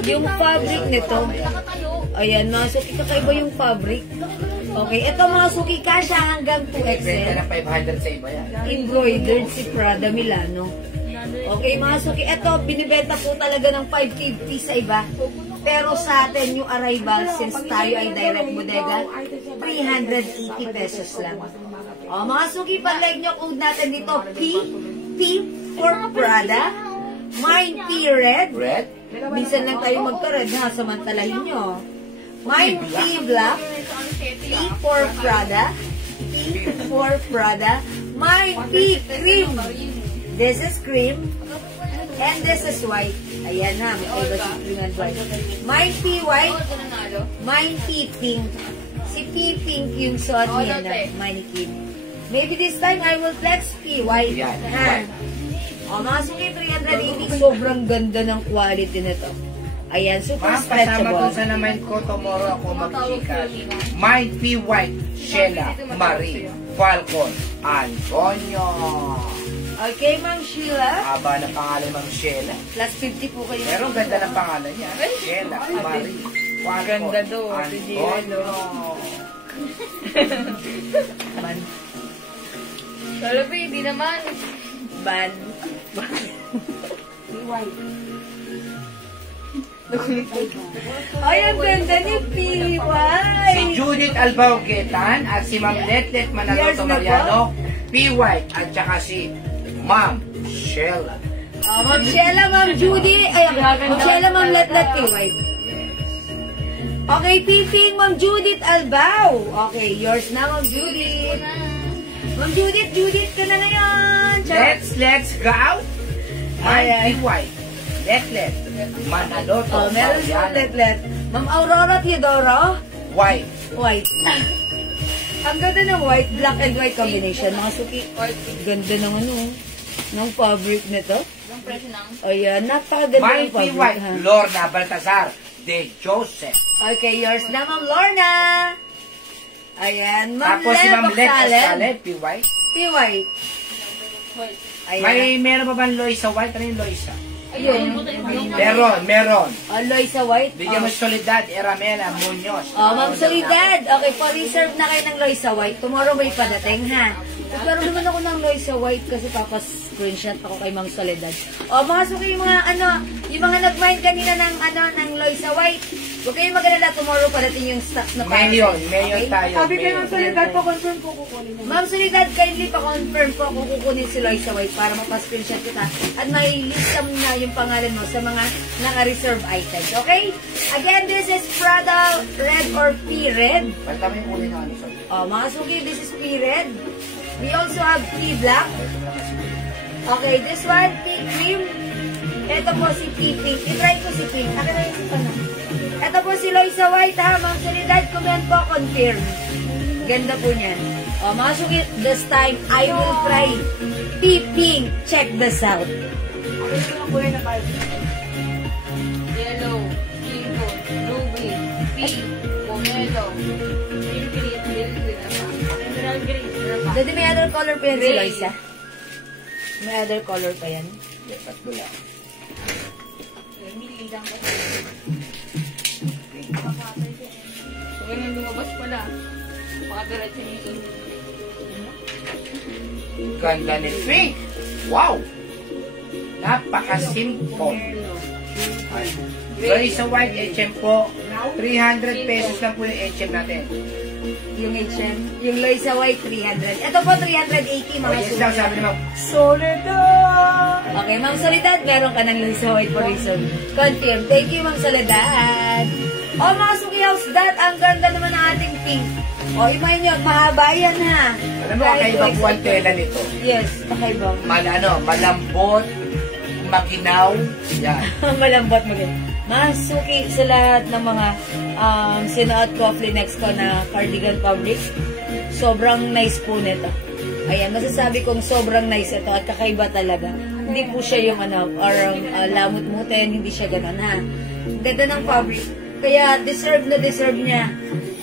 yung fabric nito. Ayan, mga suki, kakaiba yung fabric. Okay, ito mga suki, kasya hanggang Benta 2XL. ng 500 sa iba yan. Embroidered si Prada Milano. Okay, mga suki, ito, binibenta po talaga ng 550 sa iba. Pero sa atin, yung arrival, since tayo ay direct bodega, 380 pesos lang. O, mga suki, pag-like nyo, code natin dito, P for Prada, mine P Red. Red? Minsan lang tayo magka-red, ha, samantalahin nyo. Mine P Black, P for Prada, P for Prada, mine P Cream. This is cream, and this is white. Ayan na, may iba si cream and white. Mine P white, mine P pink. Si P pink yung suot niya na mannequin. Maybe this time I will flex P white. Yan, Ha? O, mga suki, 380, sobrang ganda ng quality nito. Ayan, super Ma'am, kasama stretchable. dun sa naman ko, tomorrow ako mag-chika. Mind P. White, Sheila, Marie, Falcon, Antonio. Okay, Ma'am Sheila. Haba ng pangalan Ma'am Sheila. Plus 50 po kayo. Pero ang ganda ng pangalan niya. Sheila, Marie, Falcon, Ganda do, Antonio. Ban. Pero hindi naman. Ban. Ay, ang ganda ni PY. Si Judith Albaugetan at si Ma'am Letlet Manaloto Mariano, P. White, at saka si Ma'am Sheila. Ma'am Sheila, Ma'am Judy. Ay, Ma'am Sheila, Ma'am Letlet PY. Okay, Piping, Ma'am Judith Albao. Okay, yours na, Ma'am Judith. Ma'am Judith ka na ngayon. Let's go out. Ayan. Mind P. White, Letlet Manaloto Oh, meron si Ma'am Mariano, Letlet. Ma'am Aurora Theodoro. White. White. Ang ganda ng white, black and white combination. Mga suki, ganda ng ano, ng fabric nito. Ang presyo ng Ayan, napakaganda ng Mind P. fabric. White, Ha? Lorna Baltasar de Joseph. Okay, yours na, Ma'am Lorna. Ayan, Ma'am Tapos si Ma'am Let Salem. Salem, P-White. P-White. Ayan. May meron pa bang Loisa White? Ano yung Loisa? Ayun. Meron. Loisa White. Bigyan mo Solidad, Eramela, Muñoz. Ma'am Solidad. Okay po, reserve na kayo ng Loisa White. Tomorrow may padating, ha? Pero naman ako ng Loisa White kasi screenshot ako kay Ma'am Soledad. Mga suki, yung mga nag-mind kanina ng Loisa White. Huwag kayong mag-alala, tomorrow padating yung stocks na para. Ngayon tayo. Sabi kay Ma'am Mayon. Soledad, pa-confirm po kukunin na. Ma'am Soledad, kindly pa-confirm po kung kukunin si Loisa White para mapa-screenshot kita. At may list mo na yung pangalan mo sa mga naka-reserve items. Okay? Again, this is Prada Red or P-Red. Basta mo yung uli ng ano. sorry. Mga suki, this is P-Red. We also have P-Black. Okay, this one, P-Cream. Ito po si P-Pink. I-try ko si Pink. Akin na yung si Pana. Ito po si Loisa White, ha? Ma'am Soledad, comment po, confirm. Ganda po niyan. Mga suki, this time, I will try P-Pink. Check this out. Yellow, Kinko, Ruby, Pink, Pomelo, Pink Green, Emerald Green. Dati may other color pa yan si Loisa. May other color pa yan. Tatlo lang. Hindi lang kasi. So, ganyan lumabas pala. Pakadiretso nito. Ganda ni Pink. Wow! Napaka-simple. Loisa White, HM po. 300 pesos lang po yung HM natin. Yung HM. Yung Loisa White, 300. Ito po, 380 mga Yes suki. lang, sabi naman. Soledad! Okay, Ma'am Soledad, meron ka ng Loisa White for reason. Confirm. Thank you, Ma'am Soledad. Mga suki, how's that? Ang ganda naman ng ating pink. Imayin nyo, mahaba yan, ha? Alam mo, kakaibang po ang tela nito. Yes, kakaibang. Malambot, maginaw. Yan. Malambot mo din. Masuki sa lahat ng mga sinuot ko, Flinex ko na cardigan fabric. Sobrang nice po nito. Ayan, masasabi kong sobrang nice ito at kakaiba talaga. Hindi po siya yung parang lamot-mutin, hindi siya ganun, ha? Ganda ng fabric. Kaya deserve niya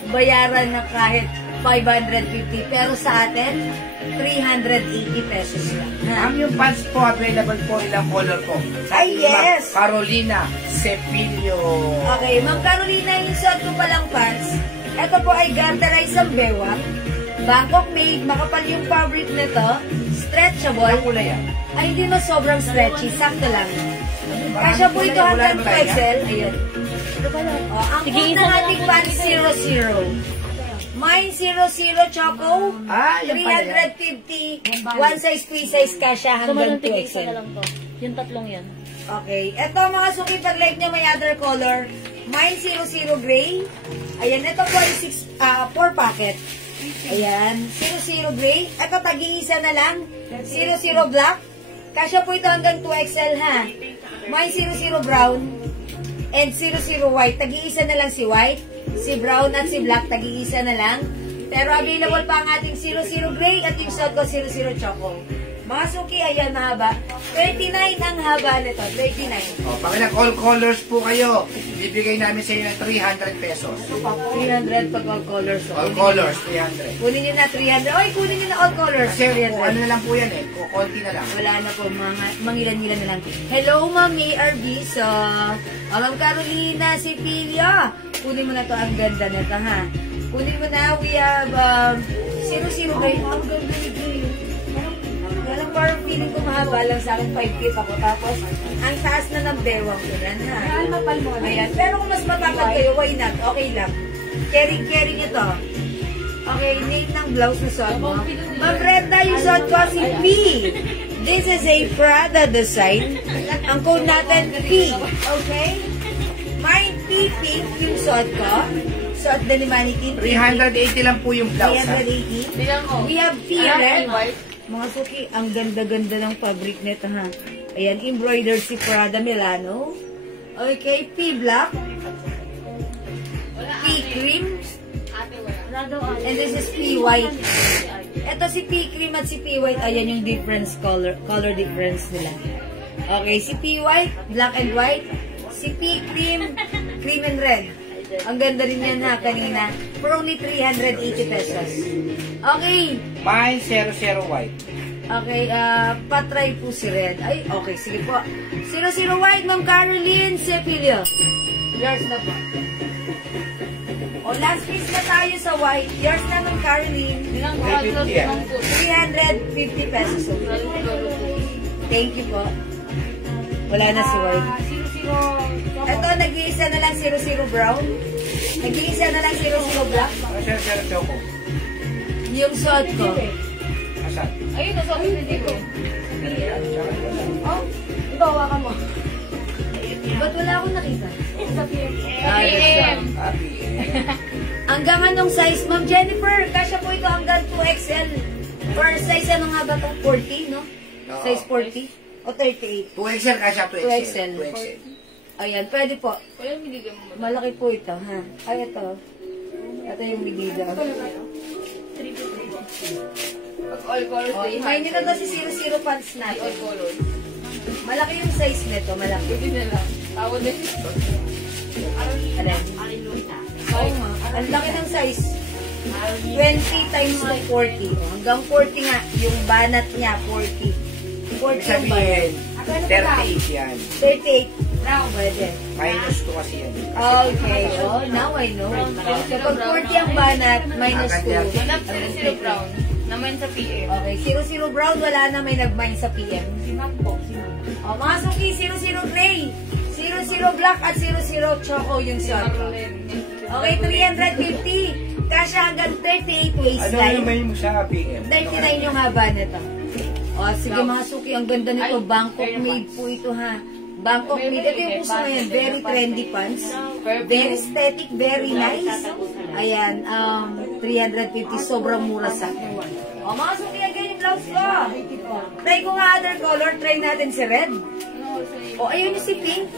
bayaran na kahit 550. Pero sa atin, 380 pesos lang. Ma'am, yung pants po, available po, ilang color po. Ay, yes! Carolina Cepillo. Okay, Ma'am Carolina, yung suot ko palang pants. Ito po ay garterized ang bewang. Bangkok made, makapal yung fabric nito. Stretchable. Ang kulay yan. Ay, hindi na sobrang stretchy. Sakto lang. Kasya po ito hanggang 2XL. Ayan. Ang code ng ating pants, 00. Mine, 00 Choco. Yung pala yan. 350. One size, free size kasya hanggang 2XL. Yung tatlong yan. Okay. Ito mga suki, pag like nyo may other color. Mine 00 gray. Ayan, ito po ay 4 packet. Ayan, 00 gray. Ito tag-iisa na lang. 00 black. Kasya po ito hanggang 2XL, ha. Mine 00 brown. And 00 white. Tag-iisa na lang si white. Si brown at si black, tag-iisa na lang. Pero available pa ang ating 00 gray at yung suot ko 00 choco. Mga suki, ayan, mahaba. 39 ang haba nito. 39. Pag all colors po kayo, bibigay namin sa inyo ng 300 pesos. 300 pag all colors. All colors, 300. Kunin nyo na 300. Oy, kunin nyo na all colors. Kasi ano 300. na lang po yan konti na lang. Wala na po, mangilan-ngilan na lang. Hello, Mami Arbiso. Ma'am Carolina, si Pilia. Kunin mo na to, ang ganda nito, ha. Kunin mo na, we have 00 gray. Ang ganda ni gray. Parang feeling ko mahaba lang sa akin, 5 feet ako. Tapos, ang taas na ng bewang ko yan, ha. Ayan. Pero kung mas matangkad kayo, why not? Okay lang. Caring nyo to. Okay, name ng blouse na suot mo. Ma'am Brenda, yung suot ko si P. This is a Prada design. Ang code natin, P. Okay? Mine P, pink yung suot ko. Suot na ni Mannequin. 380 lang po yung blouse. 380. Bilang ko. We have P red. Mga suki, ang ganda-ganda ng fabric nito, ha. Ayan, embroidered si Prada Milano. Okay, P black. P cream. And this is P white. Ito si P cream at si P white. Ayan yung difference, color difference nila. Okay, si P white, black and white. Si P cream, cream and red. Ang ganda rin yan ha, kanina. For only 380 pesos. Okay. Mine 00 white. Okay, patry po si Red. Ay, okay, sige po. 00 white, Ma'am Caroline Cepilio. Yours na po. O, last piece na tayo sa white. Yours na, Ma'am Caroline. Ilang 350 yan. 350 pesos. Thank you po. Wala na si white. 00. Ito, nag-iisa na lang 00 brown. Nag-iisa na lang 00 black. 00 choco. Yung suot ko. Asan? Ayun, nasabi na dito. Oh, ito, hawakan mo. Ba't wala akong nakita? Sa PM. PM. Happy. Hanggang anong size, Ma'am Jennifer? Kasya po ito hanggang 2XL. Or size ano nga ba ito? 40, no? Oo. Size 40? O 38? 2XL kasya 2XL. 2XL. Ayan, pwede po. Kaya binigyan mo. Malaki po ito, ha? Ay, ito. Ito yung medida. Pag all colors, O, imayin nyo na to si 00 pants All natin. colors. Malaki yung size nito, malaki. Pwede na lang. Tawad na siya. Alin? Oo nga. Ang laki ng size. 20 times 40. O, hanggang 40 nga. Yung banat niya, 40. 40 yung banat. Sabihin, 38 yan. 38. Now, pwede. Minus 2 kasi yan. Okay. Oh, now I know. Kapag 40 ang banat, minus 2. Manap 00 brown. Naman sa PM. Okay, 00 brown, wala na may nag-mine sa PM. Si Ma'am po, si Ma'am. O, mga suki, 00 gray, 00 black, at 00 choco yung suot ko. Okay, 350. Kasya hanggang 38 Ano waistline. naman mo sa PM? 39 yung haba nito. O, sige mga suki, ang ganda nito. Bangkok made po ito ha. Bangkok made. Ito yung puso ngayon. Very trendy pants. Very aesthetic, very nice. Ayan, 350. Sobrang mura sa akin. O, mga suki, again yung blouse ko. Try ko nga other color. Try natin si red. O, ayun yung si pink.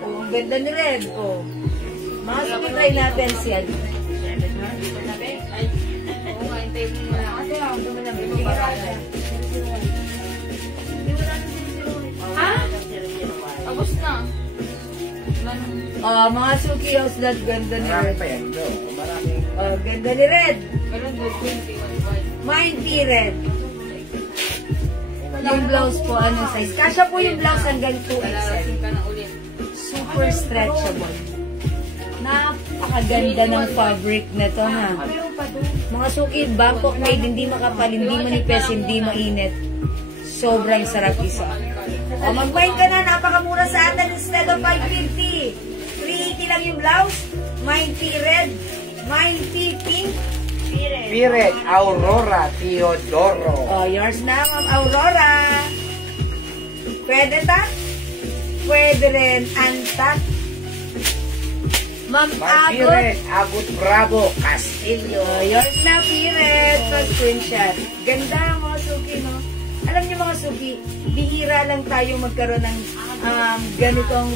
O, ang ganda ni red. O, mga suki, try natin si ano. Oo nga, hintay mo na lang. Ate, ang dumi na bibigyan. Ha? Tapos na. Mga suki, how's that? Ganda ni Marami red. pa yan, bro. Marami. Ganda ni red. Meron good 21 white. Mine red. Yung blouse po, anong size? Kasya po yung blouse hanggang 2XL. Lalasin ka na ulit. Super stretchable. Napakaganda ng fabric na to, ha? Meron pa doon. Mga suki, Bangkok made, hindi makapal, hindi manipes, hindi mainit. Sobrang sarap isa. O, mag-mine ka na, napakamura sa atin instead of 550. 380 lang yung blouse. Mine red. Mine pink. Piret, Aurora, Teodoro. Oh, yours na, Ma'am Aurora. Pwede ta? Pwede rin. Antat. Ma'am My Agot. Piret, Agot Bravo, Castillo. Oh, yours na, Piret. Sa screenshot. Ganda, mga suki, no? Alam niyo, mga suki, bihira lang tayo magkaroon ng ganitong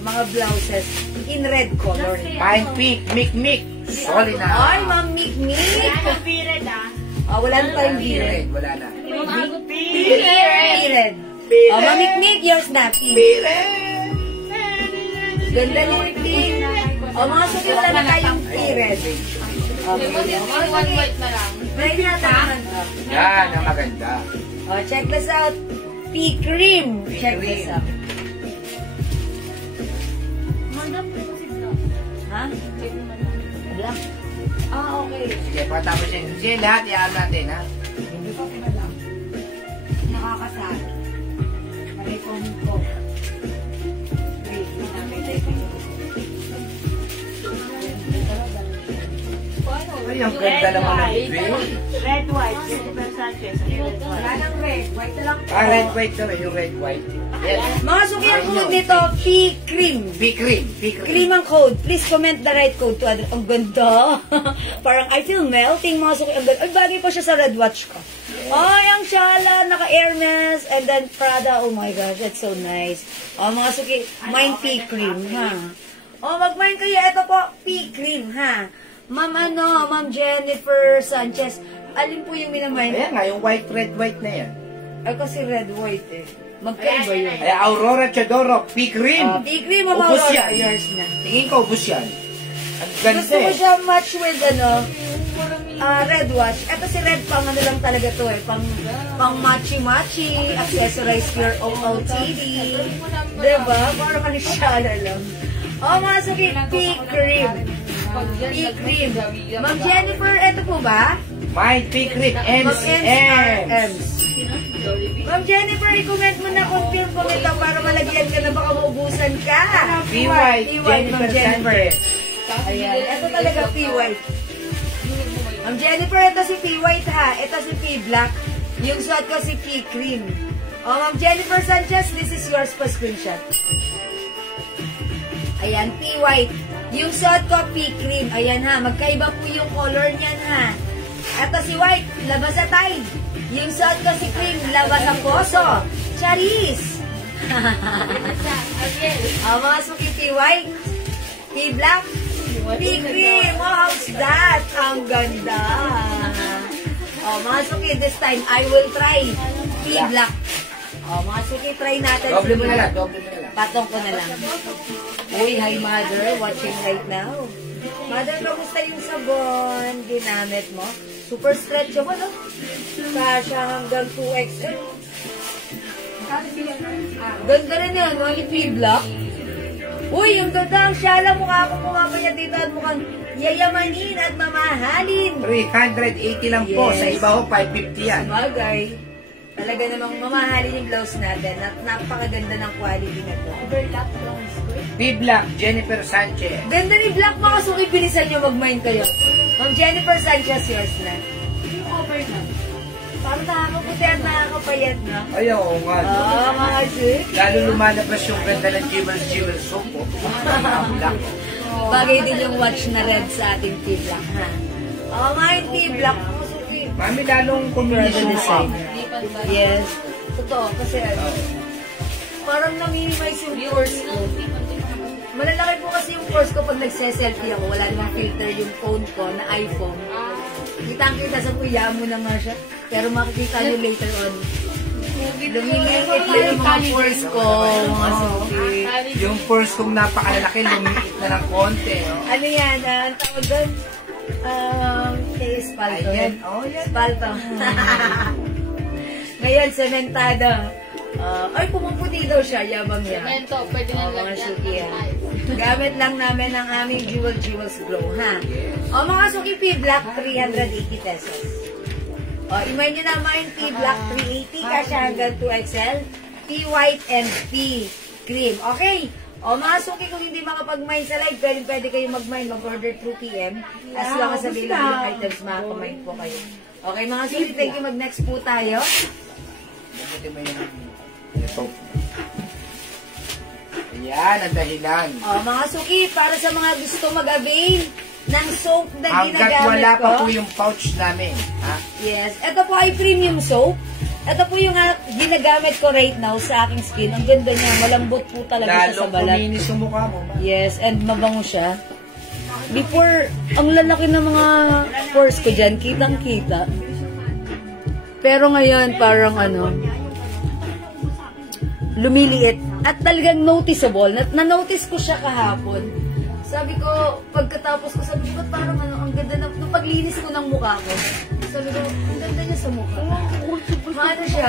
mga blouses in red color. Mine Pink, Mick, Solid na. Ay, Ma'am Mick. Wala na tayong Piret. Wala na. Piret. Oh, Ma'am Mick, yours na, pink. Ganda ni Pink. O, mga suki, wala na tayong Piret. May Okay. 21 white na lang. Try natin naman to. Yan, ang maganda. Check this out. P-cream. Check this out. Ha? Black. Okay. Sige, pagkatapos yan. Sige, lahat yan natin, ha? Hindi pa pinadam. Nakakasal. Palipon ko. Wait, nakakita ko. Ay, ang ganda naman ng green. Red, white. Jennifer Sanchez. Red, Wala white. nang red. White na lang. Red, white daw, yung red, white. Yes. Mga suki, ang code nito, P-cream. P-cream. Cream ang code. Please comment the right code to other. Ang ganda. Parang I feel melting, mga suki. Ang ganda. Ay, bagay pa siya sa red watch ko. Ay, ang shala. Naka-Hermes. And then Prada. Oh my gosh, that's so nice. Mga suki, mine P-cream, ha? Mag-mine kayo. Ito po, P-cream, ha? Ma'am Jennifer Sanchez. Alin po yung minamine? Ayan nga, yung white, red, white na yan. Ay, kasi red, white eh. Magkaiba yun. Ay, Aurora, Teodoro, P-cream. P-cream, Ma'am Ubus Aurora. yan. Yours na. Tingin ko, ubus yan. Ang ganda Gusto mo eh. siya match with red watch. Ito si red pang ano lang talaga to eh. Pang matchy-matchy. Accessorize your OOTD. Diba? Parang ano siya lang. Mga suki, P-cream. P-cream. Ma'am Jennifer, ito po ba? My P-Cream MCM. Ma'am Jennifer, i-comment mo na kung film ko ito para malagyan ka na baka maubusan ka. P-White, Ma'am Jennifer Jennifer. Sanchez. Ayan, ito talaga P-White. Ma'am Jennifer, ito si P-White ha. Ito si P-Black. Yung suot ko si P-Cream. Ma'am Jennifer Sanchez, this is yours pa screenshot. Ayan, P-White. Yung suot ko, P-Cream. Ayan ha, magkaiba po yung color niyan ha. Ito si White, labas sa tide. Yung suot ko si Cream, labas sa poso. Charis! Mga suki P-White, P-Black, P-Cream. Oh, how's that? Ang ganda. Mga suki, this time, I will try P-Black. Mga suki, try natin. Doble mo na lang. Patong ko na lang. Uy, hi mother, watching right now. Mother, kamusta yung sabon ginamit mo? Super stretchable, no? Kasha hanggang 2XL. Ganda rin yan, mga P-Black. Uy, yung ganda ang syala, mukha akong pumapayat dito at mukhang yayamanin at mamahalin. 380 lang po. Yes. Sa iba ho, 550 yan. Sabagay. Talaga namang mamahalin yung blouse natin at napakaganda ng quality na to. P-Black, Jennifer Sanchez. Ganda ni Black, mga suki, bilisan nyo mag-mind kayo. Ma'am Jennifer Sanchez, yours na. Yung over na. Parang nakakaputi at nakakapayat na. Ay, oo nga. Mga sik. Lalo lumalabas yung ganda ng Jewels soap po. Black. Bagay din yung watch na red sa ating T-Black, ha? Mga yung T-Black, mga suki. Mami, lalong combination Brother design. design. Yes. Totoo, kasi parang nami-minimize yung pores ko. Malalaki po kasi yung pores ko pag nagse-selfie ako. Wala namang filter yung phone ko na iPhone. Kitang-kita sa kuya mo na nga siya. Pero makikita nyo later on. Lumiliit na yung mga pores ko, mga suki. Yung purse kong napakalaki, lumiit na ng konti. Oh. Ano yan? Ang tawag doon? Kay Espalto. Ayan. Oh, yan. Espalto. Ngayon, sementado. Ay, pumuputi daw siya. Yabang yan. Cemento, pwede na Mga lang suki yan. yan. Gamit lang namin ang aming Jewels Glow, ha? Mga suki, P-Black, 380 pesos. Imay nyo naman, P-Black, 380, kasi hanggang 2XL. P-White and P-Cream. Okay? Mga suki, kung hindi makapag-mine sa live, pwede kayo mag-mine, mag-order through PM. As long as available yung items, makapag-mine po kayo. Okay, mga suki, thank you. Mag-next po tayo. Soap. Ayan, ang dahilan. Mga suki, para sa mga gusto mag-avail ng soap na Hanggat ginagamit wala ko. pa po yung pouch namin. Ha? Yes. Ito po ay premium soap. Ito po yung ginagamit ko right now sa aking skin. Ang ganda niya. Malambot po talaga siya sa Lalong balat. kuminis yung mukha mo. Yes. And mabango siya. Before, ang lalaki ng mga pores ko dyan. Kitang-kita. Pero ngayon, parang lumiliit. At talagang noticeable. Na-notice ko siya kahapon. Sabi ko, pagkatapos ko, sabi ko, parang ang ganda na, nung paglinis ko ng mukha ko, sabi ko, ang ganda niya sa mukha. Ano siya,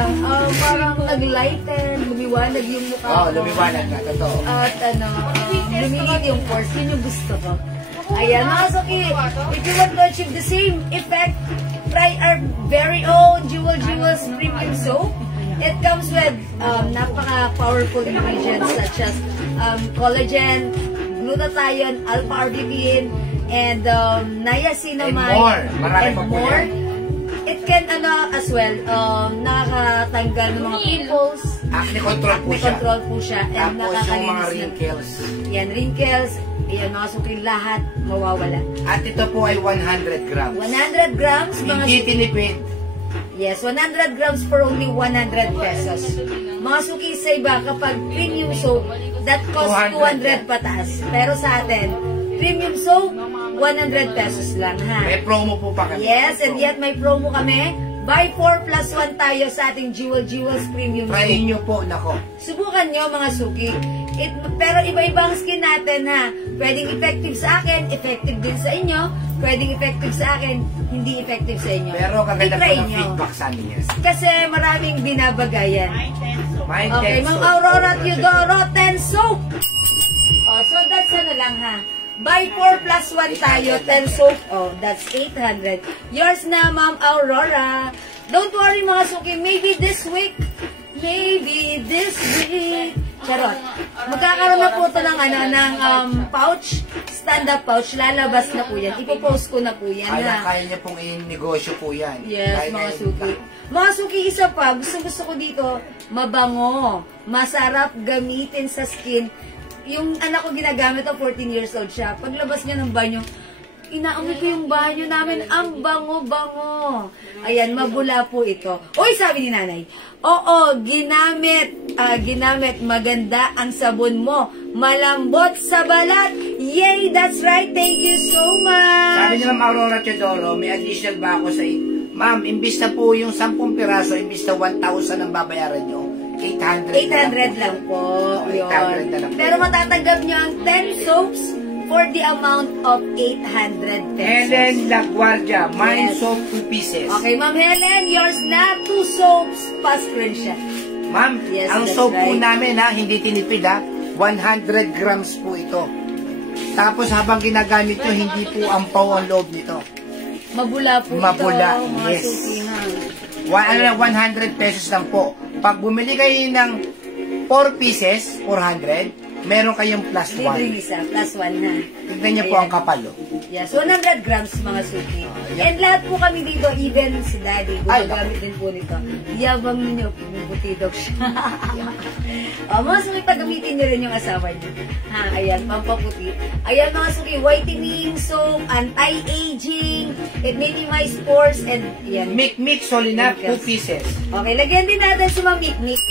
parang nag-lighten, lumiwanag yung mukha ko. Lumiwanag na, totoo. At lumilit yung pores, yun yung gusto ko. Ayan, mga suki, if you want to achieve the same effect, try our very own Jewels Premium Soap. It comes with napaka-powerful ingredients such as collagen, glutathione, alpha-arginine, and niacinamide, And more. Marami and pa po more. yan. It can, as well, nakakatanggal ng mga pimples. Acne control po May siya. control po siya. And Tapos yung mga nakakalinis ng- wrinkles. Yan, wrinkles. Yan, mga suki, lahat mawawala. At ito po ay 100 grams. 100 grams, mga Hindi suki. tinipid. Yes, 100 grams for only 100 pesos. Mga suki sa iba, kapag premium soap, that costs 200 pataas. Pero sa atin, premium soap, 100 pesos lang, ha? May promo po pa kami. Yes, and yet may promo kami. Buy 4 plus 1 tayo sa ating Jewels Premium Soap. Try nyo po, nako. Subukan nyo mga suki. Pero iba-iba ang skin natin ha. Pwedeng effective sa akin, effective din sa inyo. Pwedeng effective sa akin, hindi effective sa inyo. Pero kaganda po I-try ng nyo. feedback sa amin yan. Kasi maraming binabagayan. Mind pencil. Mind Okay, Tenso. Ma'am Aurora Teodoro, 10 soap. Oh, so that's ano lang ha. Buy 4 plus 1 tayo, 10 soap. Oh, that's 800. Yours na, Ma'am Aurora. Don't worry mga suki, maybe this week. Maybe this week. Charot. Magkakaroon na po ito ng, pouch, stand-up pouch. Lalabas na po yan. Ipopost ko na po yan. Kaya niya pong i-negosyo po yan. Yes, Kaya mga niya- suki. Mga suki, isa pa, gusto ko dito, mabango, masarap gamitin sa skin. Yung anak ko ginagamit, 14 years old siya. Paglabas niya ng banyo, inaamoy ko yung banyo namin, ang bango-bango. Ayan, mabula po ito. Uy, sabi ni nanay, oo, ginamit, maganda ang sabon mo. Malambot sa balat. Yay, that's right. Thank you so much. Sabi ni Ma'am Aurora Teodoro, may additional ba ako sa Ma'am, imbis na po yung 10 piraso, imbis na 1,000 ang babayaran nyo, 800 lang po. Yun. 800 na lang po. Pero matatanggap nyo ang 10 soaps for the amount of 800 pesos. Helen Laguardia, Mind Yes. Soap 2 pieces. Okay, Ma'am Helen, yours na. 2 soaps pa screenshot. Ma'am, Yes, ang that's soap po right. namin ha, hindi tinipid ha, 100 grams po ito. Tapos habang ginagamit nyo, hindi po ampaw ang loob nito. Mabula po Mabula, ito, mga yes. suki ha. 100 pesos lang po. Pag bumili kayo ng 4 pieces, 400, meron kayong plus Libreng 1. isa, plus 1 ha. Tignan niyo po Ayan. ang kapal. Oh. Yes, 100 grams mga suki. Yep. And lahat po kami dito, even si Daddy, Ay, gumagamit din po nito. Yabang ninyo, butidog siya. Mga suki, paggamitin nyo rin yung asawa niyo. Ha, ayan, pampaputi. Ayan mga suki, whitening soap, anti-aging, it minimize pores, and yan. Mic Solinap, 2 Yes. pieces. Okay, lagyan din natin sa mga mikmik.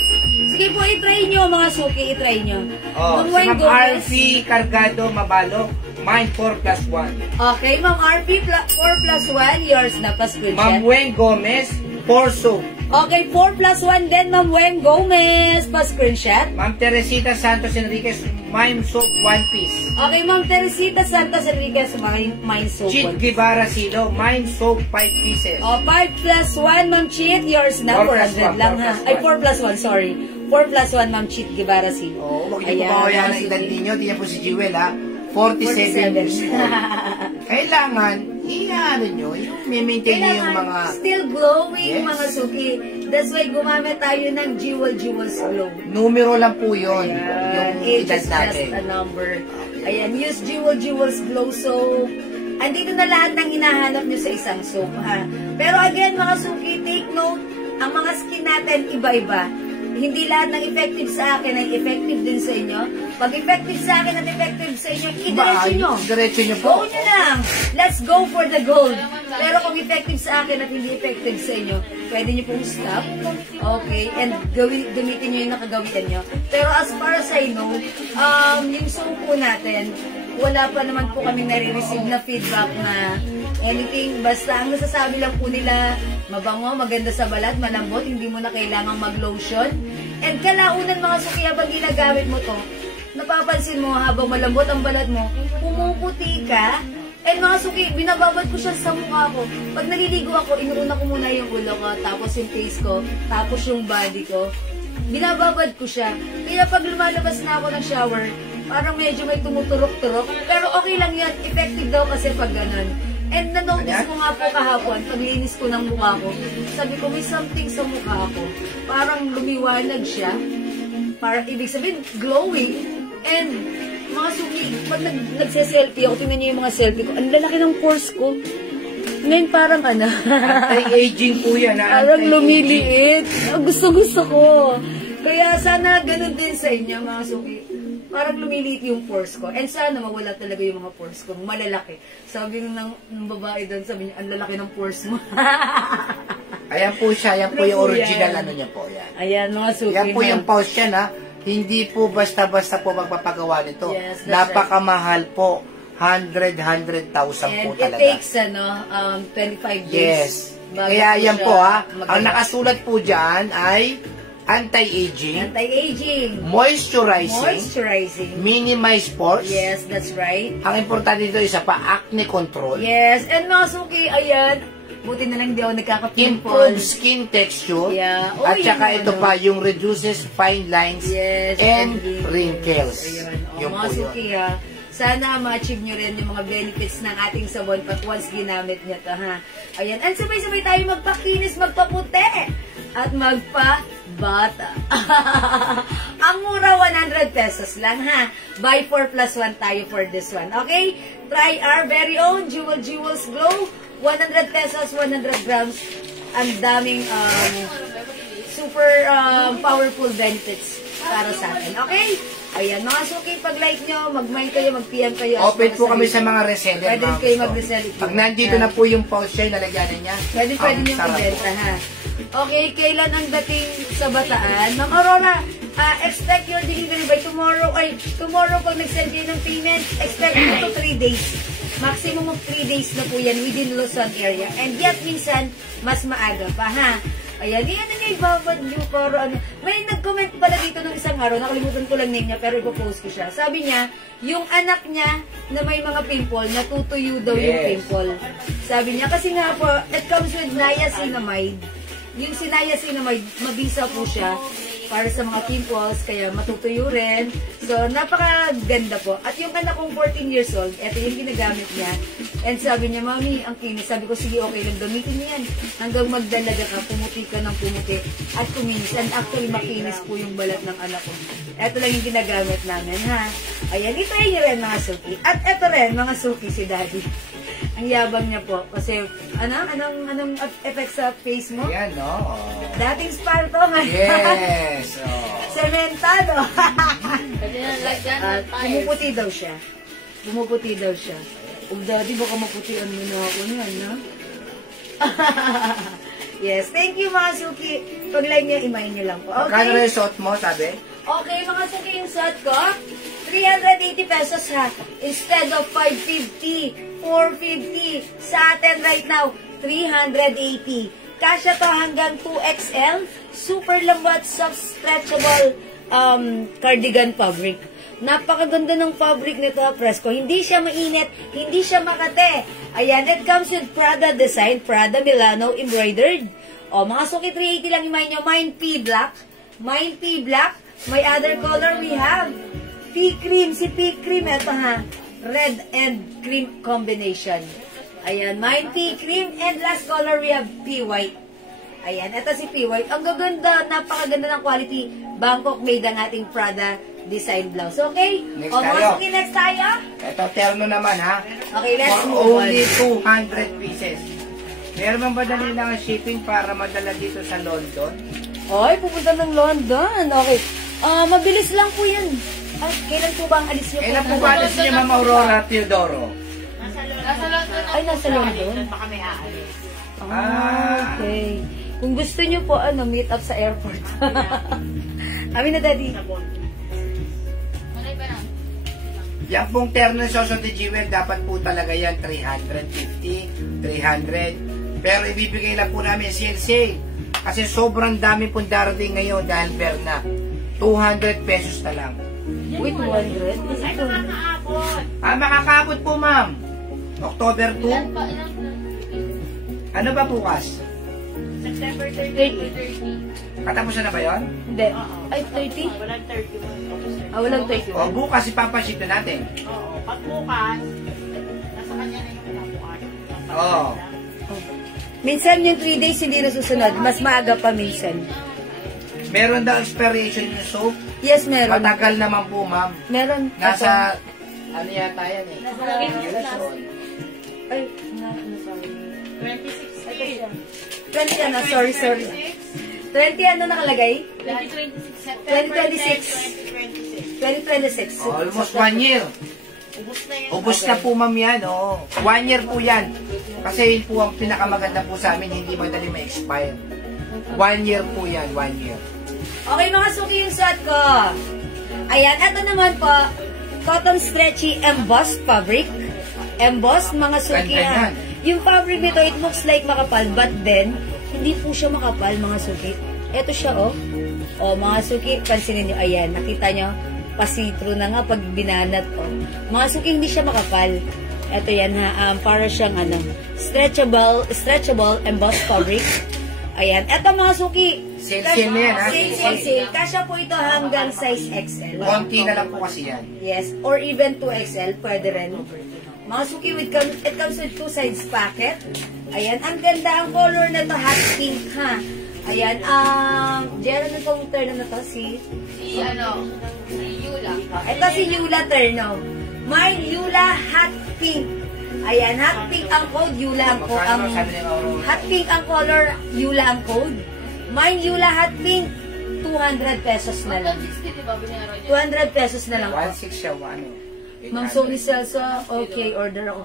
Sige po, itry nyo mga suki, itry nyo. Oh, si Wayne Ma'am Gomez. RP Cargado Mabalo, Mind 4 plus 1. Okay, Ma'am RP, 4 plus 1, yours na pa screenshot. Ma'am Weng Gomez, 4 soap. Okay, 4 plus 1 din, Ma'am Wen Gomez. Pa-screenshot. Ma'am Teresita Santos Enriquez, Mind Soap 1 piece. Okay, Ma'am Teresita Santos Enriquez, Mind Soap. Cheat Guevara Silo, Mind Soap 5 pieces. Oh, 5 plus 1, Ma'am Cheat. Yours na, 4 plus 400 1, lang 4 ha. plus Ay, 1. 4 plus 1, sorry. 4 plus 1, Ma'am Cheat Guevara Silo. Oh, huwag niyo po kaya ng edad ninyo. Tingnan po si Jewel ha. 47 years old. Kailangan, i-ano nyo, yung may-maintain nyo yung mga... still glowing, Yes. mga suki. That's why gumamit tayo ng Jewels Glow. Numero lang po yun. Ayan, Yung age edad is natin. just a number. Ayan, use Jewels Glow soap. Andito na lahat ng hinahanap nyo sa isang soap, ha? Pero again, mga suki, take note, ang mga skin natin, iba-iba. Hindi lahat ng effective sa akin ay effective din sa inyo. Pag effective sa akin at effective sa inyo, idiretso nyo. Diretso nyo po. Go nyo lang. Let's go for the gold. Pero kung effective sa akin at hindi effective sa inyo, pwede nyo pong stop. Okay? And gamitin nyo yung nakagawian nyo. Pero as far as I know, yung soap po natin, wala pa naman po kami nare-receive na feedback na anything. Basta ang nasasabi lang po nila, mabango, maganda sa balat, malambot, hindi mo na kailangang mag-lotion. And kalaunan mga suki, habang ginagamit mo to, napapansin mo habang malambot ang balat mo, pumuputi ka. And mga suki, binababad ko siya sa mukha ko. Pag naliligo ako, inuuna ko muna yung ulo ko, tapos yung face ko, tapos yung body ko. Binababad ko siya. Kaya pag lumalabas na ako ng shower, parang medyo may tumuturok-turok. Pero okay lang yan. Effective daw kasi pag ganun. And na-notice ko nga po kahapon, paglinis ko ng mukha ko, sabi ko may something sa mukha ko. Parang lumiwanag siya. Parang ibig sabihin, glowing. And mga suki, pag nagse-selfie ako, tingnan niyo yung mga selfie ko, ang lalaki ng pores ko. Ngayon parang Anti-aging po yan. parang lumiliit. Gusto-gusto ko. Kaya sana ganun din sa inyo mga suki. Parang lumiliit yung pores ko. And sana mawala talaga yung mga pores ko. Malalaki. Sabi ng babae doon, sabi niya, ang lalaki ng pores mo. Ayan po siya. Ayan po True yung po original yan. ano niya po. Yan. Ayan mga suki. Yan po na. yung pouch yan ha. Hindi po basta-basta po magpapagawa nito. Yes, that's Napakamahal po. 100,000 po And it talaga. takes 25 years. Yes. bago Kaya po yan siya po ha. magawa. Ang nakasulat po dyan ay anti-aging, Anti-aging. moisturizing, minimize pores. Yes, that's right. Ang importante dito, isa pa, acne control. Yes, and mga suki, ayan. Buti na lang di ako Improve nagkaka-pimple. skin texture. Yeah. Oh, At saka yun, ito ano. pa, yung reduces fine lines Yes. and wrinkles. Ayan. Yung Mga po yun. suki, ha. Sana ma-achieve nyo rin yung mga benefits ng ating sabon pag once ginamit nyo to, ha. Ayan. And sabay-sabay tayo magpakinis, magpaputi, at magpa-bata. Ang mura, 100 pesos lang, ha. Buy 4 plus 1 tayo for this one. Okay? Try our very own Jewels Glow. 100 pesos, 100 grams. Ang daming super powerful benefits para sa atin. Okay? Ayan, mga suki, pag-like nyo, mag-mind kayo, mag-PM kayo. Open po kami sa mga reseller. Pwede mga kayo gusto. mag-resell. Pag nandito na po yung post siya, nalagyan na niya. Pwede Ang nyo sarap ibenta, po. ha? Okay, kailan ang dating sa Bataan? Ma'am Aurora, expect your delivery by tomorrow. Ay, tomorrow pag nag-send kayo ng payment, expect mo to 3 days. Maximum of 3 days na po yan within Luzon area. And yet, minsan, mas maaga pa, ha? Ayan, yan na niya ibabad nyo para ano. May nag-comment pala dito ng isang araw, nakalimutan ko lang name niya, pero ipopost ko siya. Sabi niya, yung anak niya na may mga pimple, natutuyo daw yung Yes. pimple. Sabi niya, kasi nga po, it comes with niacinamide. Yung si niacinamide, mabisa po siya para sa mga pimples, kaya matutuyo rin. So, napakaganda po. At yung anak kong 14 years old, eto yung ginagamit niya. And sabi niya, Mami, ang kinis. Sabi ko, sige, okay lang, gamitin niya yan. Hanggang magdalaga ka, pumuti ka ng pumuti, at kuminis. And actually, makinis po yung balat ng anak ko. Eto lang yung ginagamit namin, ha? Ayan, itry niyo rin, mga suki. At eto rin, mga suki, si Daddy. Ang yabang niya po. Kasi, anong effect sa face mo? Ayan, no? Dating Sparto, ngayon. Yes. Oh. Sementado. Pwede na lagyan At ng tires. bumuputi daw siya. Bumuputi daw siya. Daddy, baka maputian mo na ako niyan, no? Yes, thank you, mga suki. Pag like niyo, imayin niyo lang po. Magkano na Okay? yung suot mo, sabi? Okay, mga suki, yung suot ko, 380 pesos, ha? Instead of 550, 450. Sa atin right now, 380. Kasya to hanggang 2XL. Super lambot, soft, stretchable cardigan fabric. Napakaganda ng fabric nito, Fresco. Hindi siya mainit, hindi siya makate. Ayan, it comes with Prada design, Prada Milano embroidered. O, mga suki, 380 lang yung nyo. Mine P Black. Mine P Black. May other color we have. P Cream. Si P Cream, eto ha. Red and cream combination. Ayan, mine P Cream. And last color we have P White. Ayan, eto si P White. Ang gaganda, napakaganda ng quality. Bangkok made ang ating Prada design blouse. Okay? Next O, mga tayo. suki, next tayo. Ito, terno naman, ha? Okay, let's For move on. only 200 pieces. Meron bang badali lang ang shipping para madala dito sa London? Ay, pupunta ng London. Okay. Mabilis lang po yan. Ay, kailan po ba ang alis niyo? Kailan po ba alis niya, Ma'am Aurora Teodoro? Nasa Nasa London. Ay, nasa London? Doon pa kami aalis. Okay. Kung gusto niyo po, meet up sa airport. Amin na, Daddy. Malay pa lang. Yan pong terno sa Sosonte Jewel, dapat po talaga yan 350, 300. Pero ibibigay lang po namin sale. Kasi sobrang dami pong darating ngayon dahil Berna. 200 pesos na lang. Wait, 200? Is Ay, it 200? nakakaabot. Makakabot po, ma'am. October 2. Ilan pa? Ilan? Ano ba bukas? September 30. 30. Katapusan na ba yun? Hindi. Ay, 30? Walang 31. Walang O, 31. bukas ipapaship na natin. Oo. Pag bukas, nasa kanya na yung pinabukas. Oo. Minsan yung 3 days hindi nasusunod. Mas maaga pa minsan. Meron daw expiration yung soap. Yes, meron. Matagal naman po, ma'am. Meron. Nasa, ano yata yan eh? Ay, sorry. 26. 20 ano, sorry. 20 ano nakalagay? 2026. September 2026. 10, 2026. 2026. Almost 1 year. Ubus na yun. Ubus na po, ma'am, yan. Oh. 1 year po yan. Kasi yun po ang pinakamaganda po sa amin, hindi madali ma-expire. 1 year po yan, 1 year. Okay, mga suki yung suot ko. Ayan, ito naman po, cotton stretchy embossed fabric. Embossed, mga suki. Ganda yan. Yung fabric nito, it looks like makapal, but then, hindi po siya makapal, mga suki. Ito siya, oh. O, mga suki, pansinin nyo, ayan, nakita nyo, pasitro na nga pag binanat. O, mga suki, hindi siya makapal. Ito yan ha, para siyang stretchable embossed fabric. Ayan, eto mga suki. Sale na yan, ha? Sale. Kasya po ito hanggang size XL. Konti na lang po kasi yan. Yes, or even 2XL, pwede rin. Mga suki, it comes with 2 sides packet. Ayan, ang ganda ang color na to, hot pink ha. Ayan, Gerald, ano pong terno na to? Si Yula. Ito si Yula terno. My Yula hot pink. Ayan, hot pink ang code, Yula ang code. Magkano sabi ni Mauro? Hot pink ang color, Yula ang code. My Yula hot pink, 200 pesos na lang. 160, diba? Binayaran niya. 200 pesos na lang. 1.6 siya, ano? Ma'am Sony Celso, okay, order ako.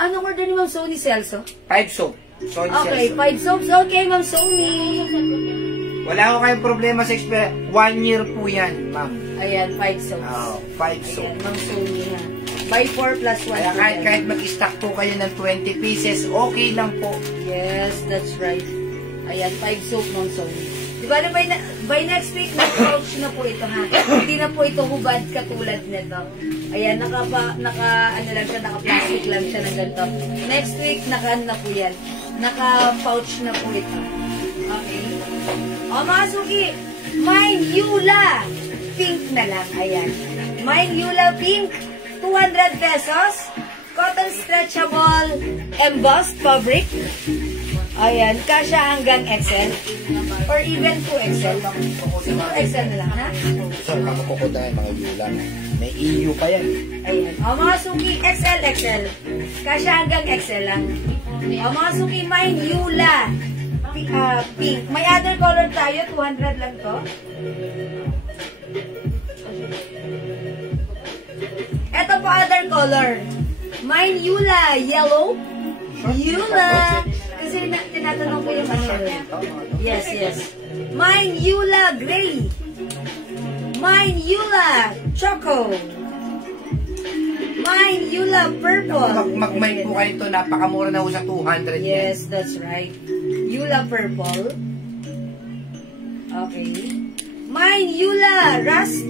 Anong order ni Ma'am Sony Celso? 5 soap. Sony Okay, Celso. 5 soaps. Okay, Ma'am Sony. Wala ko kayong problema sa experience. 1 year po yan, ma'am. Ayan, 5 soaps. Oh, 5 soap. Ayan, Ma'am Sony ha. Buy 4 plus 1. Kaya kahit mag-stock po kayo ng 20 pieces, okay lang po. Yes, that's right. Ayan, 5 soap, Ma'am Sony. Diba na by next week, nag-pouch na po ito ha. Hindi na po ito hubad katulad nito. Ayan, naka-plastic lang siya ng ganito. Next week, naka-ano na po yan. Naka-pouch na po ito. Okay. O mga suki, my Yula pink na lang. Ayan. My Yula pink, 200 pesos. Cotton stretchable embossed fabric. Ayan, kasya hanggang XL. Or even 2XL. 2XL na lang, ha? So, kamukukudahin mga Yula. May EU pa yan. Ayan. O mga suki, XL. Kasya hanggang XL lang. O mga suki, my Yula pink. May other color tayo, 200 lang to. Ito po other color. My Yula yellow. Yula. Kasi tinatanong ko yung ano. Yes. Mine Yula gray. Mine Yula choco. Mine Yula purple. Mag-mind po kayo ito, napakamura na ho sa 200 yan. Yes, that's right. Yula purple. Okay. Mine Yula rust.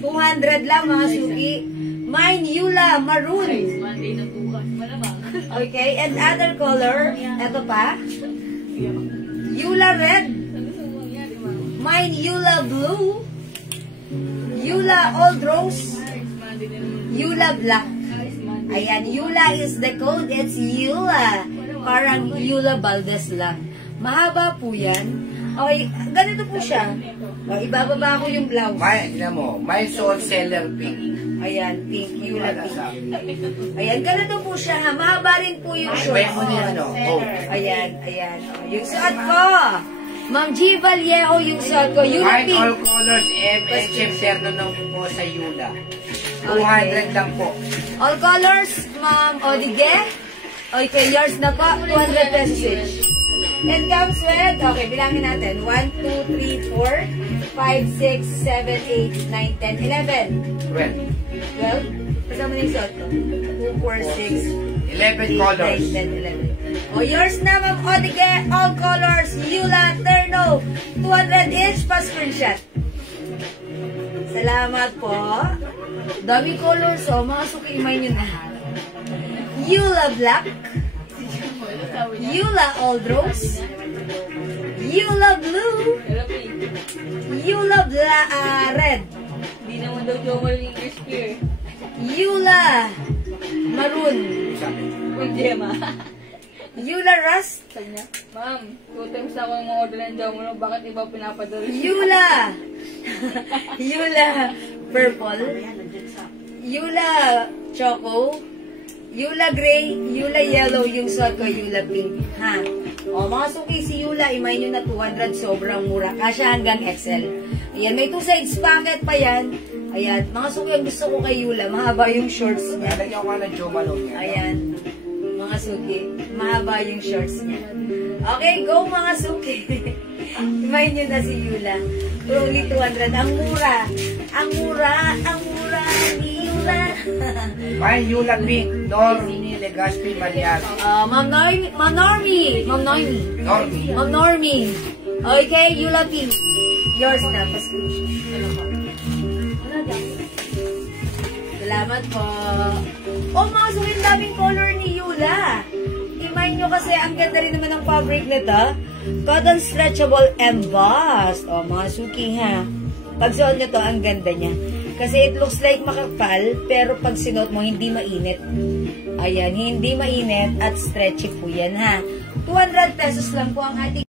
200 lang mga suki. Mine Yula maroon. Monday na bukas. Malamang. Okay, and other color, eto pa. Yula red. Mine Yula blue. Yula old rose. Yula black. Ayan, Yula is the code. It's Yula. Parang Yula Valdez lang. Mahaba po yan. Okay, ganito po siya. O, ibababa ko yung blouse. My soul seller pink. Ayan, pink, Yula pink. Ayan, ganito po siya ha. Mahaba rin po yung shorts. Iba mo niya, ano? Oh. Ayan. O, yung suot ko. Ma'am G. Vallejo, yung suot ko. Yula Mine all pink. colors, HM terno ng po sa Yula. 200 Okay. lang po. All colors, Ma'am Odige. Okay, yours na po. 200 pesos each. It comes with, okay, bilangin natin. 1, 2, 3, 4, 5, 6, 7, 8, 9, 10, 11. 12? Kasama na yung suot ko. 2, 4, 6, 11 colors. 9, 10, 11. O, yours na, Ma'am Odige. All colors, Yula, Terno. 200 each, pa-screenshot. Salamat po. Dami colors, o. Mga suki-imay nyo na. Yula Black. Yula Old Rose. Yula Blue. Yula Red. Hindi naman daw Jomar English beer. Yula Maroon. Uy, Gemma. Yula Rust. Sabi niya, Ma'am, 2 times na ako yung mga order ng Jomar. Bakit iba pinapadala? Yula. Yula Purple. Yula Choco. Yula Gray, Yula Yellow, yung suot ko, Yula Pink. Ha? O, mga suki, si Yula, imay nyo na 200, sobrang mura. Kasya hanggang XL. Ayan, may 2 sides packet pa yan. Ayan, mga suki, ang gusto ko kay Yula, mahaba yung shorts niya. Nalagyan ko nga ng Jomalo niya. Ayan, mga suki, mahaba yung shorts niya. Okay, go mga suki. Imay nyo na si Yula. For only 200. Ang mura. Ang mura ni Yula. Mine Yula pink. Normi Legaspi Mariano. Ma'am Normi. Normi. Okay, Yula Pink. Yours na, pa-screenshot. Salamat po. Oh, mga suki, daming color ni Yula. Imay nyo kasi, ang ganda rin naman ng fabric nito. Cotton stretchable embossed. Oh, mga suki ha. Pag suot nyo to, ang ganda niya. Kasi it looks like makapal, pero pag sinuot mo, hindi mainit. Ayan, hindi mainit at stretchy po yan ha. 200 pesos lang po ang ating